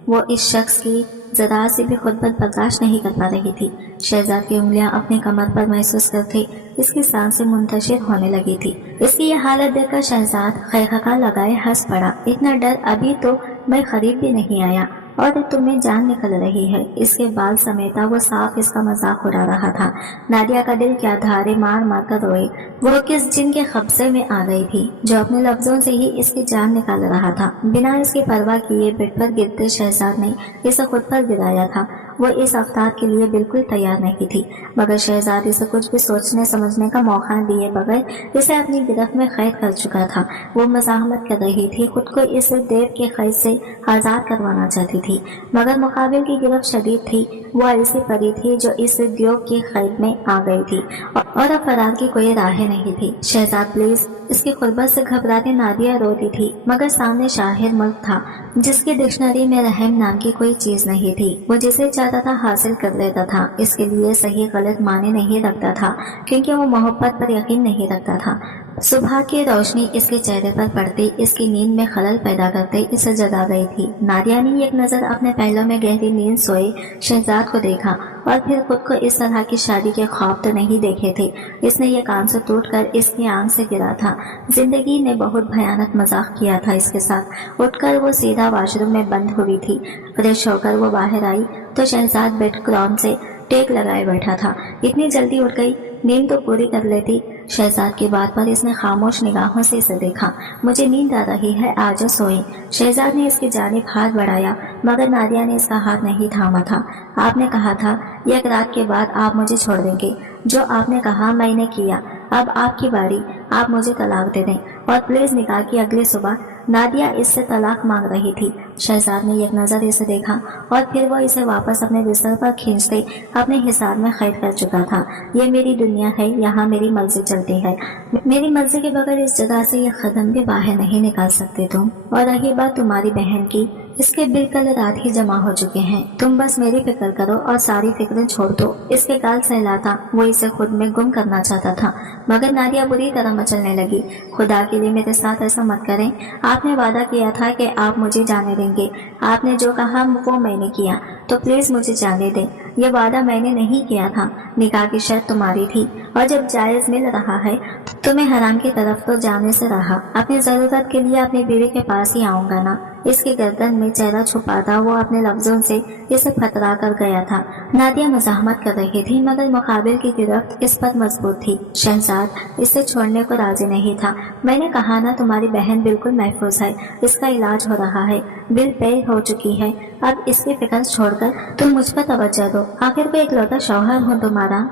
वो इस शख्स की जरा से भी खुद पर बर्दाश्त नहीं कर पा रही थी। शहजाद की उंगलियां अपनी कमर पर महसूस करके इसकी सांसें मुंतशिर होने लगी थी। इसकी ये हालत देखकर शहजाद खैखा लगाए हंस पड़ा। इतना डर अभी तो मैं करीब भी नहीं आया और तुम्हें जान निकल रही है। इसके बाल समेटा वो साफ इसका मजाक उड़ा रहा था। नादिया का दिल क्या धारे मार मार कर रोए। वो किस जिन के कब्जे में आ गई थी जो अपने लफ्जों से ही इसकी जान निकाल रहा था। बिना इसकी परवाह किए बेड पर गिरते शहजाद ने इसे खुद पर गिराया था। वो इस अवतार के लिए बिल्कुल तैयार नहीं थी, मगर शहजाद इसे कुछ भी सोचने समझने का मौका दिए बगैर इसे अपनी गिरफ्त में कैद कर चुका था। वो मज़ाहमत कर रही थी, खुद को इस देव के कैद से आज़ाद करवाना चाहती थी, मगर मुकाबिल की गिरफ्त शदीद थी। वो ऐसी परी थी जो इस उद्योग की कैद में आ गई थी और अब फरार की कोई राह नहीं थी। शहजाद प्लीज, इसकी गुर्बत से घबराती नादिया रोती थी, मगर सामने शाहिर मुल्क था जिसकी डिक्शनरी में रहम नाम की कोई चीज नहीं थी। वो जिसे चाहता था हासिल कर लेता था। इसके लिए सही गलत माने नहीं रखता था, क्योंकि वो मोहब्बत पर यकीन नहीं रखता था। सुबह की रोशनी इसके चेहरे पर पड़ती इसकी नींद में खलल पैदा करते इसे जगा गई थी। नादिया ने एक नजर अपने पहलों में गहरी नींद सोए शहजाद को देखा और फिर खुद को इस तरह की शादी के ख्वाब तो नहीं देखे थे। इसने ये कान से टूटकर इसकी आंख से गिरा था। जिंदगी ने बहुत भयानक मजाक किया था इसके साथ। उठकर वो सीधा वॉशरूम में बंद हुई थी। फ्रेश होकर वो बाहर आई तो शहजाद बेड क्राउन से टेक लगाए बैठा था। इतनी जल्दी उठ गई, नींद तो पूरी कर लेती। शहजाद की बात पर इसने खामोश निगाहों से इसे देखा। मुझे नींद आ रही है, आज सोई। शहजाद ने इसकी जानिब हाथ बढ़ाया मगर नादिया ने इसका हाथ नहीं थामा था। आपने कहा था एक रात के बाद आप मुझे छोड़ देंगे। जो आपने कहा मैंने किया। अब आपकी बारी, आप मुझे तलाक दे दें और प्लीज निकाह की अगली सुबह। नादिया इससे तलाक मांग रही थी। शहजाद ने एक नजर इसे देखा और फिर वो इसे वापस अपने बिस्तर पर खींचते अपने हिसाब में कैद कर चुका था। ये मेरी दुनिया है, यहाँ मेरी मर्जी चलती है। मेरी मर्जी के बगैर इस जगह से ये कदम भी बाहर नहीं निकाल सकते तुम। और रही बात तुम्हारी बहन की, इसके बिल कल रात ही जमा हो चुके हैं। तुम बस मेरी फिक्र करो और सारी फिक्रें छोड़ दो। इसके गाल सहलाता वो इसे खुद में गुम करना चाहता था मगर नादिया बुरी तरह मचलने लगी। खुदा के लिए मेरे साथ ऐसा मत करें। आपने वादा किया था कि आप मुझे जाने देंगे। आपने जो कहा वो मैंने किया, तो प्लीज मुझे जाने दें। ये वादा मैंने नहीं किया था। निकाह की शर्त तुम्हारी थी और जब जायज मिल रहा है तुम्हें हराम की तरफ तो जाने से रहा। अपनी जरूरत के लिए अपनी बीवी के पास ही आऊंगा ना। इसकी गर्दन में चेहरा छुपाता वो अपने लफ्जों से इसे फतरा कर गया था। नादिया मज़ाहमत कर रही थी मगर मुकाबिल की गिरफ्त इस पर मजबूत थी। शहजाद इसे छोड़ने को राजी नहीं था। मैंने कहा ना तुम्हारी बहन बिल्कुल महफूज है, इसका इलाज हो रहा है, बिल पे हो चुकी है। अब इसकी फिक्र छोड़कर तुम मुझ पर तवज्जो दो। आखिर को एक लौता शौहर हो तुम्हारा।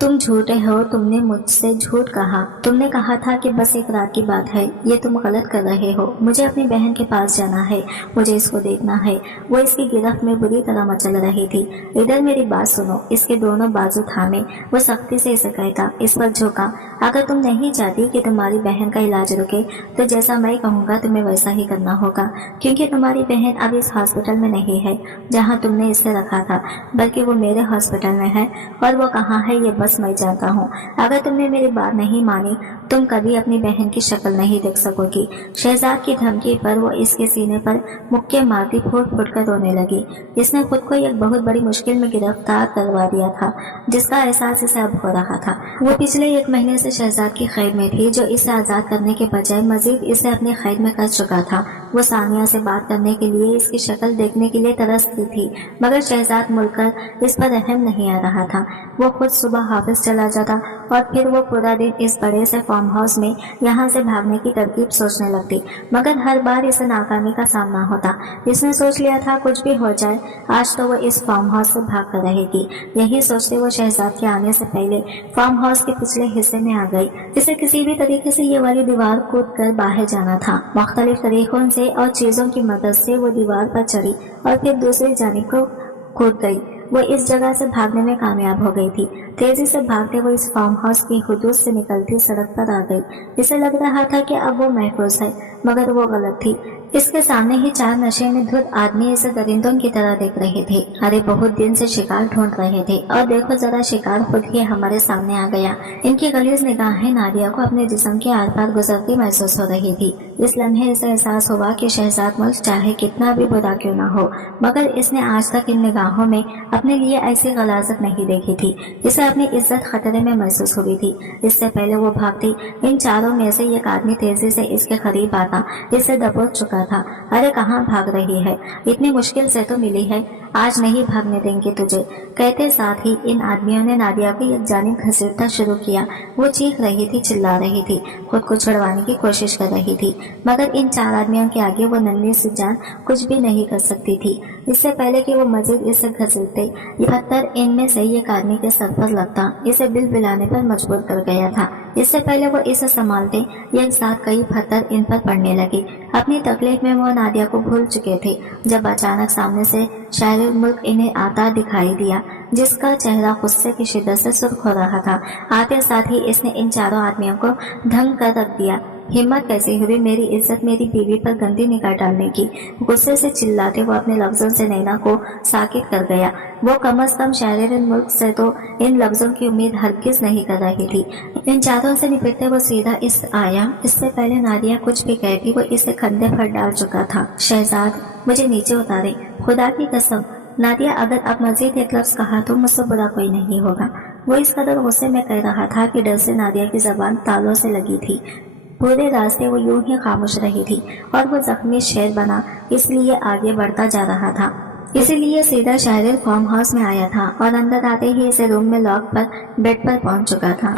तुम झूठे हो। तुमने मुझसे झूठ कहा। तुमने कहा था कि बस एक रात की बात है। ये तुम गलत कर रहे हो। मुझे अपनी बहन के पास जाना है, मुझे इसको देखना है। वो इसकी गिरफ्त में बुरी तरह मचल रही थी। इधर मेरी बात सुनो। इसके दोनों बाजू थामे वो सख्ती से इसे कहता, इस पर झुका। अगर तुम नहीं चाहती कि तुम्हारी बहन का इलाज रुके तो जैसा मैं कहूँगा तुम्हें वैसा ही करना होगा, क्योंकि तुम्हारी बहन अब इस हॉस्पिटल में नहीं है जहाँ तुमने इसे रखा था, बल्कि वो मेरे हॉस्पिटल में है। और वो कहाँ है ये बस मैं जानता हूँ। अगर तुमने मेरी बात नहीं मानी तुम कभी अपनी बहन की शक्ल नहीं देख सकोगी। शहजाद की धमकी पर वो इसके सीने पर मुक्के मारती फूट फूट कर रोने लगी। इसने खुद को एक बहुत बड़ी मुश्किल में गिरफ्तार करवा दिया था जिसका एहसास इसे अब हो रहा था। वो पिछले 1 महीने से शहजाद की कैद में थी जो इसे आजाद करने के बजाय मजीद इसे अपने कैद में कर चुका था। वो सानिया से बात करने के लिए, इसकी शक्ल देखने के लिए तरसती थी मगर शहजाद मुड़कर इस पर रहम नहीं आ रहा था। वो खुद सुबह ऑफिस चला जाता और फिर वो पूरा दिन इस बड़े से फार्म हाउस में यहाँ से भागने की तरकीब सोचने लगती मगर हर बार इसे नाकामी का सामना होता। इसने सोच लिया था कुछ भी हो जाए आज तो वो इस फार्म हाउस से भाग कर रहेगी। यही सोचते वो शहजाद के आने से पहले फार्म हाउस के पिछले हिस्से में आ गई। इसे किसी भी तरीके से ये वाली दीवार कूद कर बाहर जाना था। मुख्तलिफ तरीकों से और चीजों की मदद से वो दीवार पर चढ़ी और फिर दूसरी जानिब को कूद गई। वो इस जगह से भागने में कामयाब हो गई थी। तेजी से भागते वो इस फार्म हाउस की हुदूद से निकलती सड़क पर आ गई। इसे लग रहा था कि अब वो महफूज है मगर वो गलत थी। इसके सामने ही 4 नशे में धुत आदमी इसे दरिंदों की तरह देख रहे थे। अरे बहुत दिन से शिकार ढूंढ रहे थे और देखो जरा शिकार खुद ही हमारे सामने आ गया। इनकी गलीज निगाहें नादिया को अपने जिस्म के आर पार गुजरती महसूस हो रही थी। इस लम्हे इसे एहसास हुआ कि शहजाद मुल्क चाहे कितना भी बुरा क्यों न हो मगर इसने आज तक इन निगाहों में अपने लिए ऐसी गलाजत नहीं देखी थी। इसे अपनी इज्जत खतरे में महसूस हुई थी। इससे पहले वो भागती इन चारों में से एक आदमी तेजी से इसके करीब आता इसे दबोच चुका था। अरे कहाँ भाग रही है, इतनी मुश्किल से तो मिली है, आज नहीं भागने देंगे तुझे। कहते साथ ही इन आदमियों ने नादिया को एक जानिब घसीटना शुरू किया। वो चीख रही थी, चिल्ला रही थी, खुद को छुड़वाने की कोशिश कर रही थी मगर इन 4 आदमियों के आगे वो नन्ही सी जान कुछ भी नहीं कर सकती थी। इससे पहले कि वो मजीद इसे घसीटते ये पत्थर इनमें से एक आदमी के सर पर लगता इसे बिल बिलाने पर मजबूर कर गया था। इससे पहले वो इसे संभालते एक साथ कई पत्थर इन पर पड़ने लगे। अपनी तकलीफ में वो नादिया को भूल चुके थे जब अचानक सामने से शायर मुल्क इन्हें आता दिखाई दिया जिसका चेहरा गुस्से की शिद्दत से सुर्ख हो रहा था। आते साथ ही इसने इन 4 आदमियों को धंग कर रख दिया। हिम्मत कैसी हुई मेरी इज्जत मेरी बीवी पर गंदी निगाह डालने की। गुस्से से चिल्लाते वो अपने लफ्जों से नैना को साकित कर गया। वो कम अज कम शायर मुल्क से तो इन लफ्जों की उम्मीद हरगिज नहीं कर रही थी। इन 4 से निपटते वो सीधा इस आया। इससे पहले नादिया कुछ भी कहती वो इसे कंधे पर डाल चुका था। शहजाद मुझे नीचे उतारे, खुदा की कसम। नादिया अगर अब मजीद एक लफ्ज कहा तो मुझसे बुरा कोई नहीं होगा। वो इस कदर गुस्से में कह रहा था कि डर से नादिया की जबान तालों से लगी थी। पूरे रास्ते वो यूं ही खामोश रही थी और वो जख्मी शेर बना इसलिए आगे बढ़ता जा रहा था। इसीलिए सीधा शायर फार्म हाउस में आया था और अंदर आते ही इसे रूम में लॉक पर बेड पर पहुंच चुका था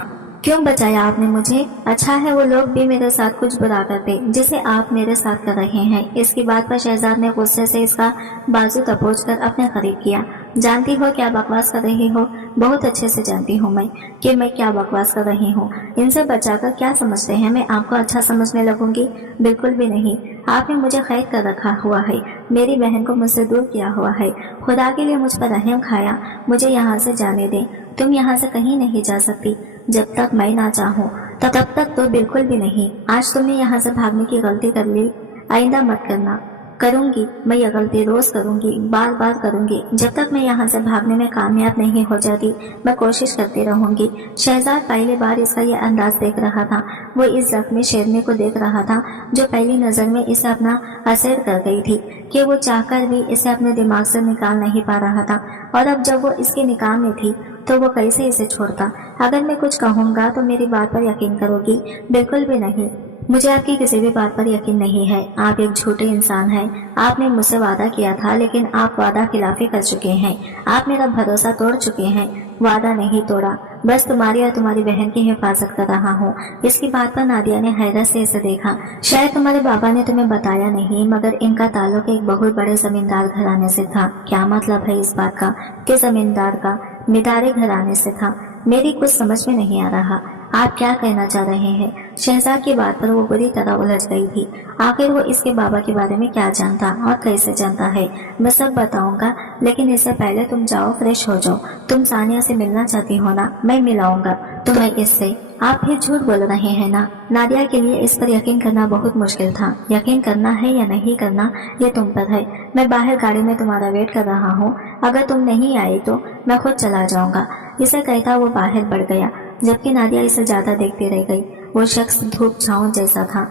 क्यों बचाया आपने मुझे? अच्छा है वो लोग भी मेरे साथ कुछ बुरा करते जिसे आप मेरे साथ कर रहे हैं। इसकी बात पर शहजाद ने गुस्से से इसका बाजू दबोच कर अपने करीब किया। जानती हो क्या बकवास कर रही हो? बहुत अच्छे से जानती हूँ मैं कि मैं क्या बकवास कर रही हूँ। इनसे बचाकर क्या समझते हैं मैं आपको अच्छा समझने लगूंगी? बिल्कुल भी नहीं। आपने मुझे कैद कर रखा हुआ है, मेरी बहन को मुझसे दूर किया हुआ है। खुदा के लिए मुझ पर रहम खाया, मुझे यहाँ से जाने दे। तुम यहाँ से कहीं नहीं जा सकती जब तक मैं ना चाहूँ। तब तक तो बिल्कुल भी नहीं। आज तुमने यहाँ से भागने की गलती कर ली, आइंदा मत करना। करूंगी मैं ये गलती, रोज करूंगी, बार बार करूंगी। जब तक मैं यहाँ से भागने में कामयाब नहीं हो जाती मैं कोशिश करती रहूंगी। शहजाद पहली बार इसका ये अंदाज देख रहा था। वो इस जख्मी शेरनी को देख रहा था जो पहली नजर में इसे अपना असर कर गई थी कि वो चाहकर भी इसे अपने दिमाग से निकाल नहीं पा रहा था। और अब जब वो इसके निकाह में थी तो वो कैसे इसे छोड़ता? अगर मैं कुछ कहूँगा तो मेरी बात पर यकीन करोगी? बिल्कुल भी नहीं। मुझे आपकी किसी भी बात पर यकीन नहीं है। आप एक झूठे इंसान हैं। आपने मुझसे वादा किया था लेकिन आप वादा खिलाफी कर चुके हैं। आप मेरा भरोसा तोड़ चुके हैं। वादा नहीं तोड़ा, बस तुम्हारी और तुम्हारी बहन की हिफाजत कर रहा हूँ। इसकी बात पर नादिया ने हैरत से इसे देखा। शायद तुम्हारे बाबा ने तुम्हें बताया नहीं, मगर इनका ताल्लुक एक बहुत बड़े जमींदार घराने से था। क्या मतलब है इस बात का कि जमींदार का मिदारे घराने से था? मेरी कुछ समझ में नहीं आ रहा। आप क्या कहना चाह रहे हैं? शहजाद की बात पर वो बुरी तरह उलझ गई थी। आखिर वो इसके बाबा के बारे में क्या जानता और कैसे जानता है? मैं सब बताऊंगा, लेकिन इससे पहले तुम जाओ, फ्रेश हो जाओ। तुम सानिया से मिलना चाहती हो ना? मैं मिलाऊंगा तुम्हें इससे। आप फिर झूठ बोल रहे हैं ना? नादिया के लिए इस पर यकीन करना बहुत मुश्किल था। यकीन करना है या नहीं करना ये तुम पर है। मैं बाहर गाड़ी में तुम्हारा वेट कर रहा हूँ। अगर तुम नहीं आई तो मैं खुद चला जाऊंगा। इसे कहता वो बाहर बढ़ गया, जबकि नादिया इसे ज्यादा देखती रह गई। वो शख्स धूप छांव जैसा था,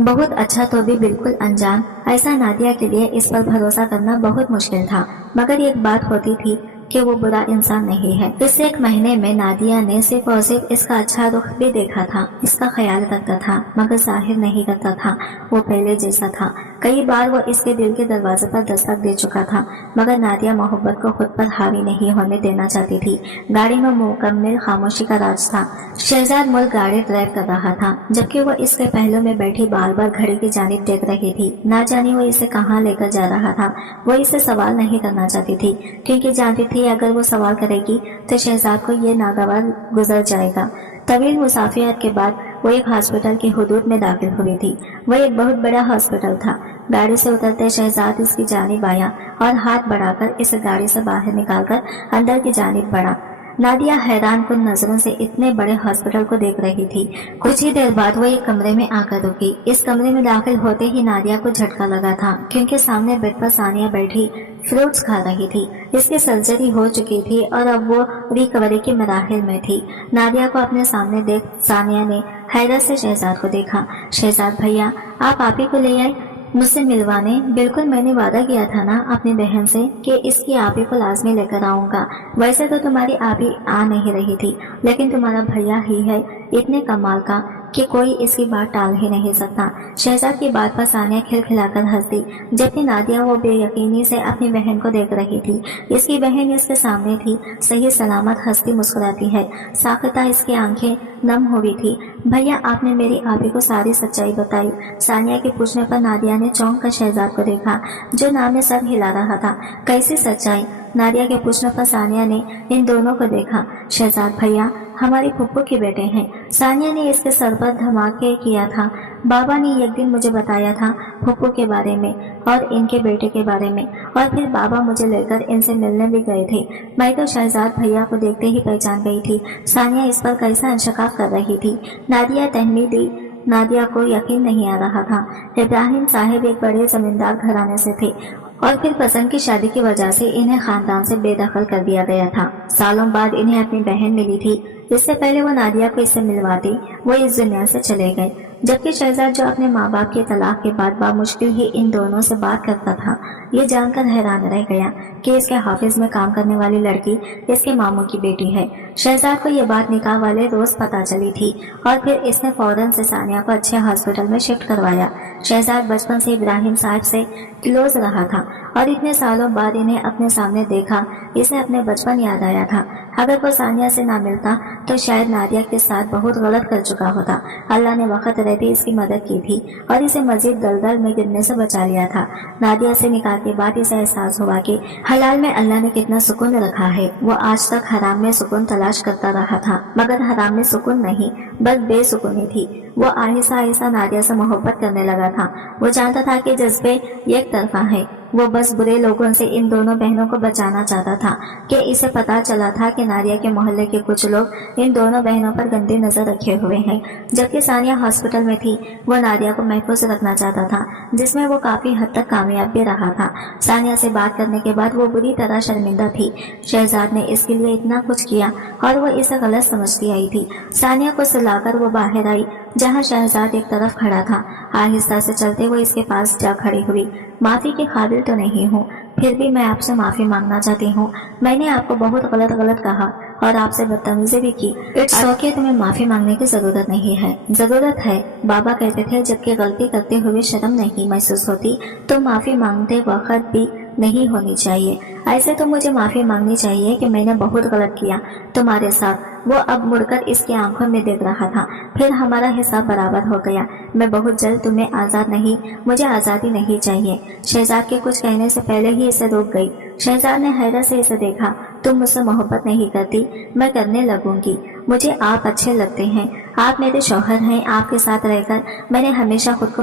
बहुत अच्छा तो भी बिल्कुल अनजान। ऐसा नादिया के लिए इस पर भरोसा करना बहुत मुश्किल था। मगर एक बात होती थी कि वो बुरा इंसान नहीं है। इस एक महीने में नादिया ने सिर्फ और सिर्फ इसका अच्छा रुख भी देखा था, इसका ख्याल रखता था, मगर जाहिर नहीं करता था। वो पहले जैसा था। कई बार वो इसके दिल के दरवाजे पर दस्तक दे चुका था, मगर नादिया मोहब्बत को खुद पर हावी नहीं होने देना चाहती थी। गाड़ी में मुकम्मल खामोशी का राज था। शहजाद मुल्क गाड़ी ड्राइव कर रहा था, जबकि वो इसके पहलू में बैठी बार बार घड़ी की जानिब देख रही थी। ना जाने वो इसे कहाँ लेकर जा रहा था। वो इसे सवाल नहीं करना चाहती थी, क्योंकि जानती थी अगर वो सवाल करेगी तो शहजाद को ये नागवार गुजर जाएगा। तवील मुसाफियत के बाद वो एक हॉस्पिटल की हुदूद में दाखिल हुई थी। वह एक बहुत बड़ा हॉस्पिटल था। गाड़ी से उतरते शहजाद इसकी जानिब आया और हाथ बढ़ाकर इसे गाड़ी से बाहर निकालकर अंदर की जानिब बढ़ा। नादिया हैरान कुन नजरों से इतने बड़े हॉस्पिटल को देख रही थी। कुछ ही देर बाद वो एक कमरे में आकर रुकी। इस कमरे में दाखिल होते ही नादिया को झटका लगा था, क्योंकि सामने बेड पर सानिया बैठी फ्रूट्स खा रही थी। इसकी सर्जरी हो चुकी थी और अब वो रिकवरी के मराहिल में थी। नादिया को अपने सामने देख सानिया ने हैरत से शहजाद को देखा। शहजाद भैया, आप ही को ले आए मुझसे मिलवाने? बिल्कुल, मैंने वादा किया था ना अपनी बहन से कि इसकी आपी को लाजमी लेकर आऊंगा। वैसे तो तुम्हारी आपी आ नहीं रही थी, लेकिन तुम्हारा भैया ही है इतने कमाल का कि कोई इसकी बात टाल ही नहीं सकता। शहजाद की बात पर सानिया खिलखिलाकर हंस दी, जबकि नादिया वो बेयकीनी से अपनी बहन को देख रही थी। इसकी बहन इसके सामने थी, सही सलामत हंसती मुस्कुराती है। साकिता इसकी आंखें नम हुई थी। भैया, आपने मेरी आपी को सारी सच्चाई बताई? सानिया के पूछने पर नादिया ने चौंक कर शहजाद को देखा, जो नाम में सर हिला रहा था। कैसी सच्चाई? नादिया के पूछने पर सानिया ने इन दोनों को देखा। शहजाद भैया हमारी फुप्पू के बेटे हैं। सानिया ने इसके सर पर धमाके किया था। बाबा ने एक दिन मुझे बताया था फुप्पू के बारे में और इनके बेटे के बारे में, और फिर बाबा मुझे लेकर इनसे मिलने भी गए थे। मैं तो शहजाद भैया को देखते ही पहचान गई थी। सानिया इस पर कैसा इंशकाफ कर रही थी। नादिया तहमीद दी। नादिया को यकीन नहीं आ रहा था। इब्राहिम साहब एक बड़े जमींदार घराने से थे और फिर पसंद की शादी की वजह से इन्हें खानदान से बेदखल कर दिया गया था। सालों बाद इन्हें अपनी बहन मिली थी। इससे पहले वो नादिया को इससे मिलवाती वो इस दुनिया से चले गए, जबकि शहजाद जो अपने माँ बाप के तलाक के बाद बामुश्किल ही इन दोनों से बात करता था, ये जानकर हैरान रह गया कि इसके हाफिज में काम करने वाली लड़की इसके मामू की बेटी है। शहजाद को ये बात निकाह वाले रोज पता चली थी और फिर इसने फौरन से सानिया को अच्छे हॉस्पिटल में शिफ्ट करवाया। शहजाद बचपन से इब्राहिम साहब से क्लोज रहा था और इतने सालों बाद इन्हें अपने सामने देखा, इसे अपने बचपन याद आया था। अगर वो सानिया से ना मिलता तो शायद नादिया के साथ बहुत गलत कर चुका होता। अल्लाह ने वक्त रहते इसकी मदद की थी और इसे मजीद दलदल में गिरने से बचा लिया था। नादिया से निकाह के बाद इसे एहसास हुआ कि हलाल में अल्लाह ने कितना सुकून रखा है। वो आज तक हराम में सुकून तलाश करता रहा था, मगर हराम में सुकून नहीं, बस बेसुकूनी थी। वो आहिस्ता आहिस्ता नादिया से मोहब्बत करने लगा था। वो जानता था कि जज्बे एक तरफा है। वो बस बुरे लोगों से इन दोनों बहनों को बचाना चाहता था कि इसे पता चला था कि नादिया के मोहल्ले के कुछ लोग इन दोनों बहनों पर गंदी नजर रखे हुए हैं। जबकि सानिया हॉस्पिटल में थी, वो नादिया को महफूज रखना चाहता था, जिसमें वो काफी हद तक कामयाब भी रहा था। सानिया से बात करने के बाद वो बुरी तरह शर्मिंदा थी। शहजाद ने इसके लिए इतना कुछ किया और वो इसे गलत समझती आई थी। सानिया को सुलाकर वो बाहर आई, जहाँ शहजाद एक तरफ खड़ा था। आहिस्ता से चलते हुए इसके पास जा खड़ी हुई। माफी के काबिल तो नहीं हूँ, फिर भी मैं आपसे माफी मांगना चाहती हूँ। मैंने आपको बहुत गलत कहा और आपसे बदतमीजी भी की। इट्स ओके, तुम्हें माफी मांगने की जरूरत नहीं है। जरूरत है, बाबा कहते थे जबकि गलती करते हुए शर्म नहीं महसूस होती तो माफी मांगते वक्त भी नहीं होनी चाहिए। ऐसे तो मुझे माफी मांगनी चाहिए कि मैंने बहुत गलत किया तुम्हारे साथ। वो अब मुड़कर इसकी आंखों में देख रहा था। फिर हमारा हिसाब बराबर हो गया। मैं बहुत जल्द तुम्हें आजाद नहीं, मुझे आजादी नहीं चाहिए। शहजाद के कुछ कहने से पहले ही इसे रोक गई। शहजाद ने हैरत से इसे देखा। तुम मुझसे मोहब्बत नहीं करती, मैं करने लगूंगी। मुझे आप अच्छे लगते हैं, आप मेरे शौहर हैं। आपके साथ रहकर मैंने हमेशा खुद को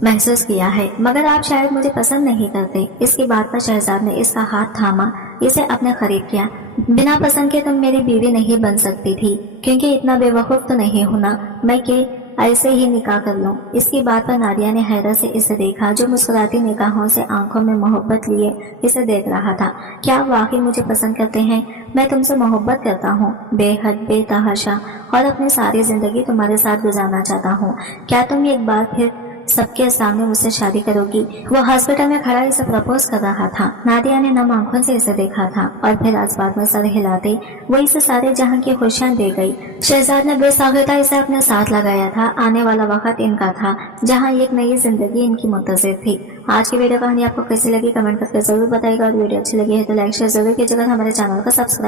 महसूस किया है, मगर आप शायद मुझे पसंद नहीं करते। इसकी बात पर शहजाद ने इसका हाथ थामा, इसे अपने करीब किया। बिना पसंद के तुम मेरी बीवी नहीं बन सकती थी, क्योंकि इतना बेवकूफ तो नहीं होना मैं कि ऐसे ही निकाह कर लूं। इसकी बात पर नादिया ने हैरत से इसे देखा, जो मुस्कुराती निगाहों से आंखों में मोहब्बत लिए इसे देख रहा था। क्या आप वाकई मुझे पसंद करते हैं? मैं तुमसे मोहब्बत करता हूँ, बेहद बेतहाशा, और अपनी सारी जिंदगी तुम्हारे साथ गुजारना चाहता हूँ। क्या तुम एक बार फिर सबके सामने मुझसे शादी करोगी? वो हॉस्पिटल में खड़ा इसे प्रपोज कर रहा था। नादिया ने नम आंखों से इसे देखा था और फिर आसपास में सर हिलाते वो इसे सारे जहां की खुशियां दे गई। शहजाद ने बेसाख्ता इसे अपने साथ लगाया था। आने वाला वक्त इनका था, जहां एक नई जिंदगी इनकी मुंतज़िर थी। आज की वीडियो कहानी आपको कैसी लगी कमेंट करके जरूर बताइएगा, और वीडियो अच्छी लगी है तो लाइक शेयर जरूर कीजिएगा। हमारे चैनल को सब्सक्राइब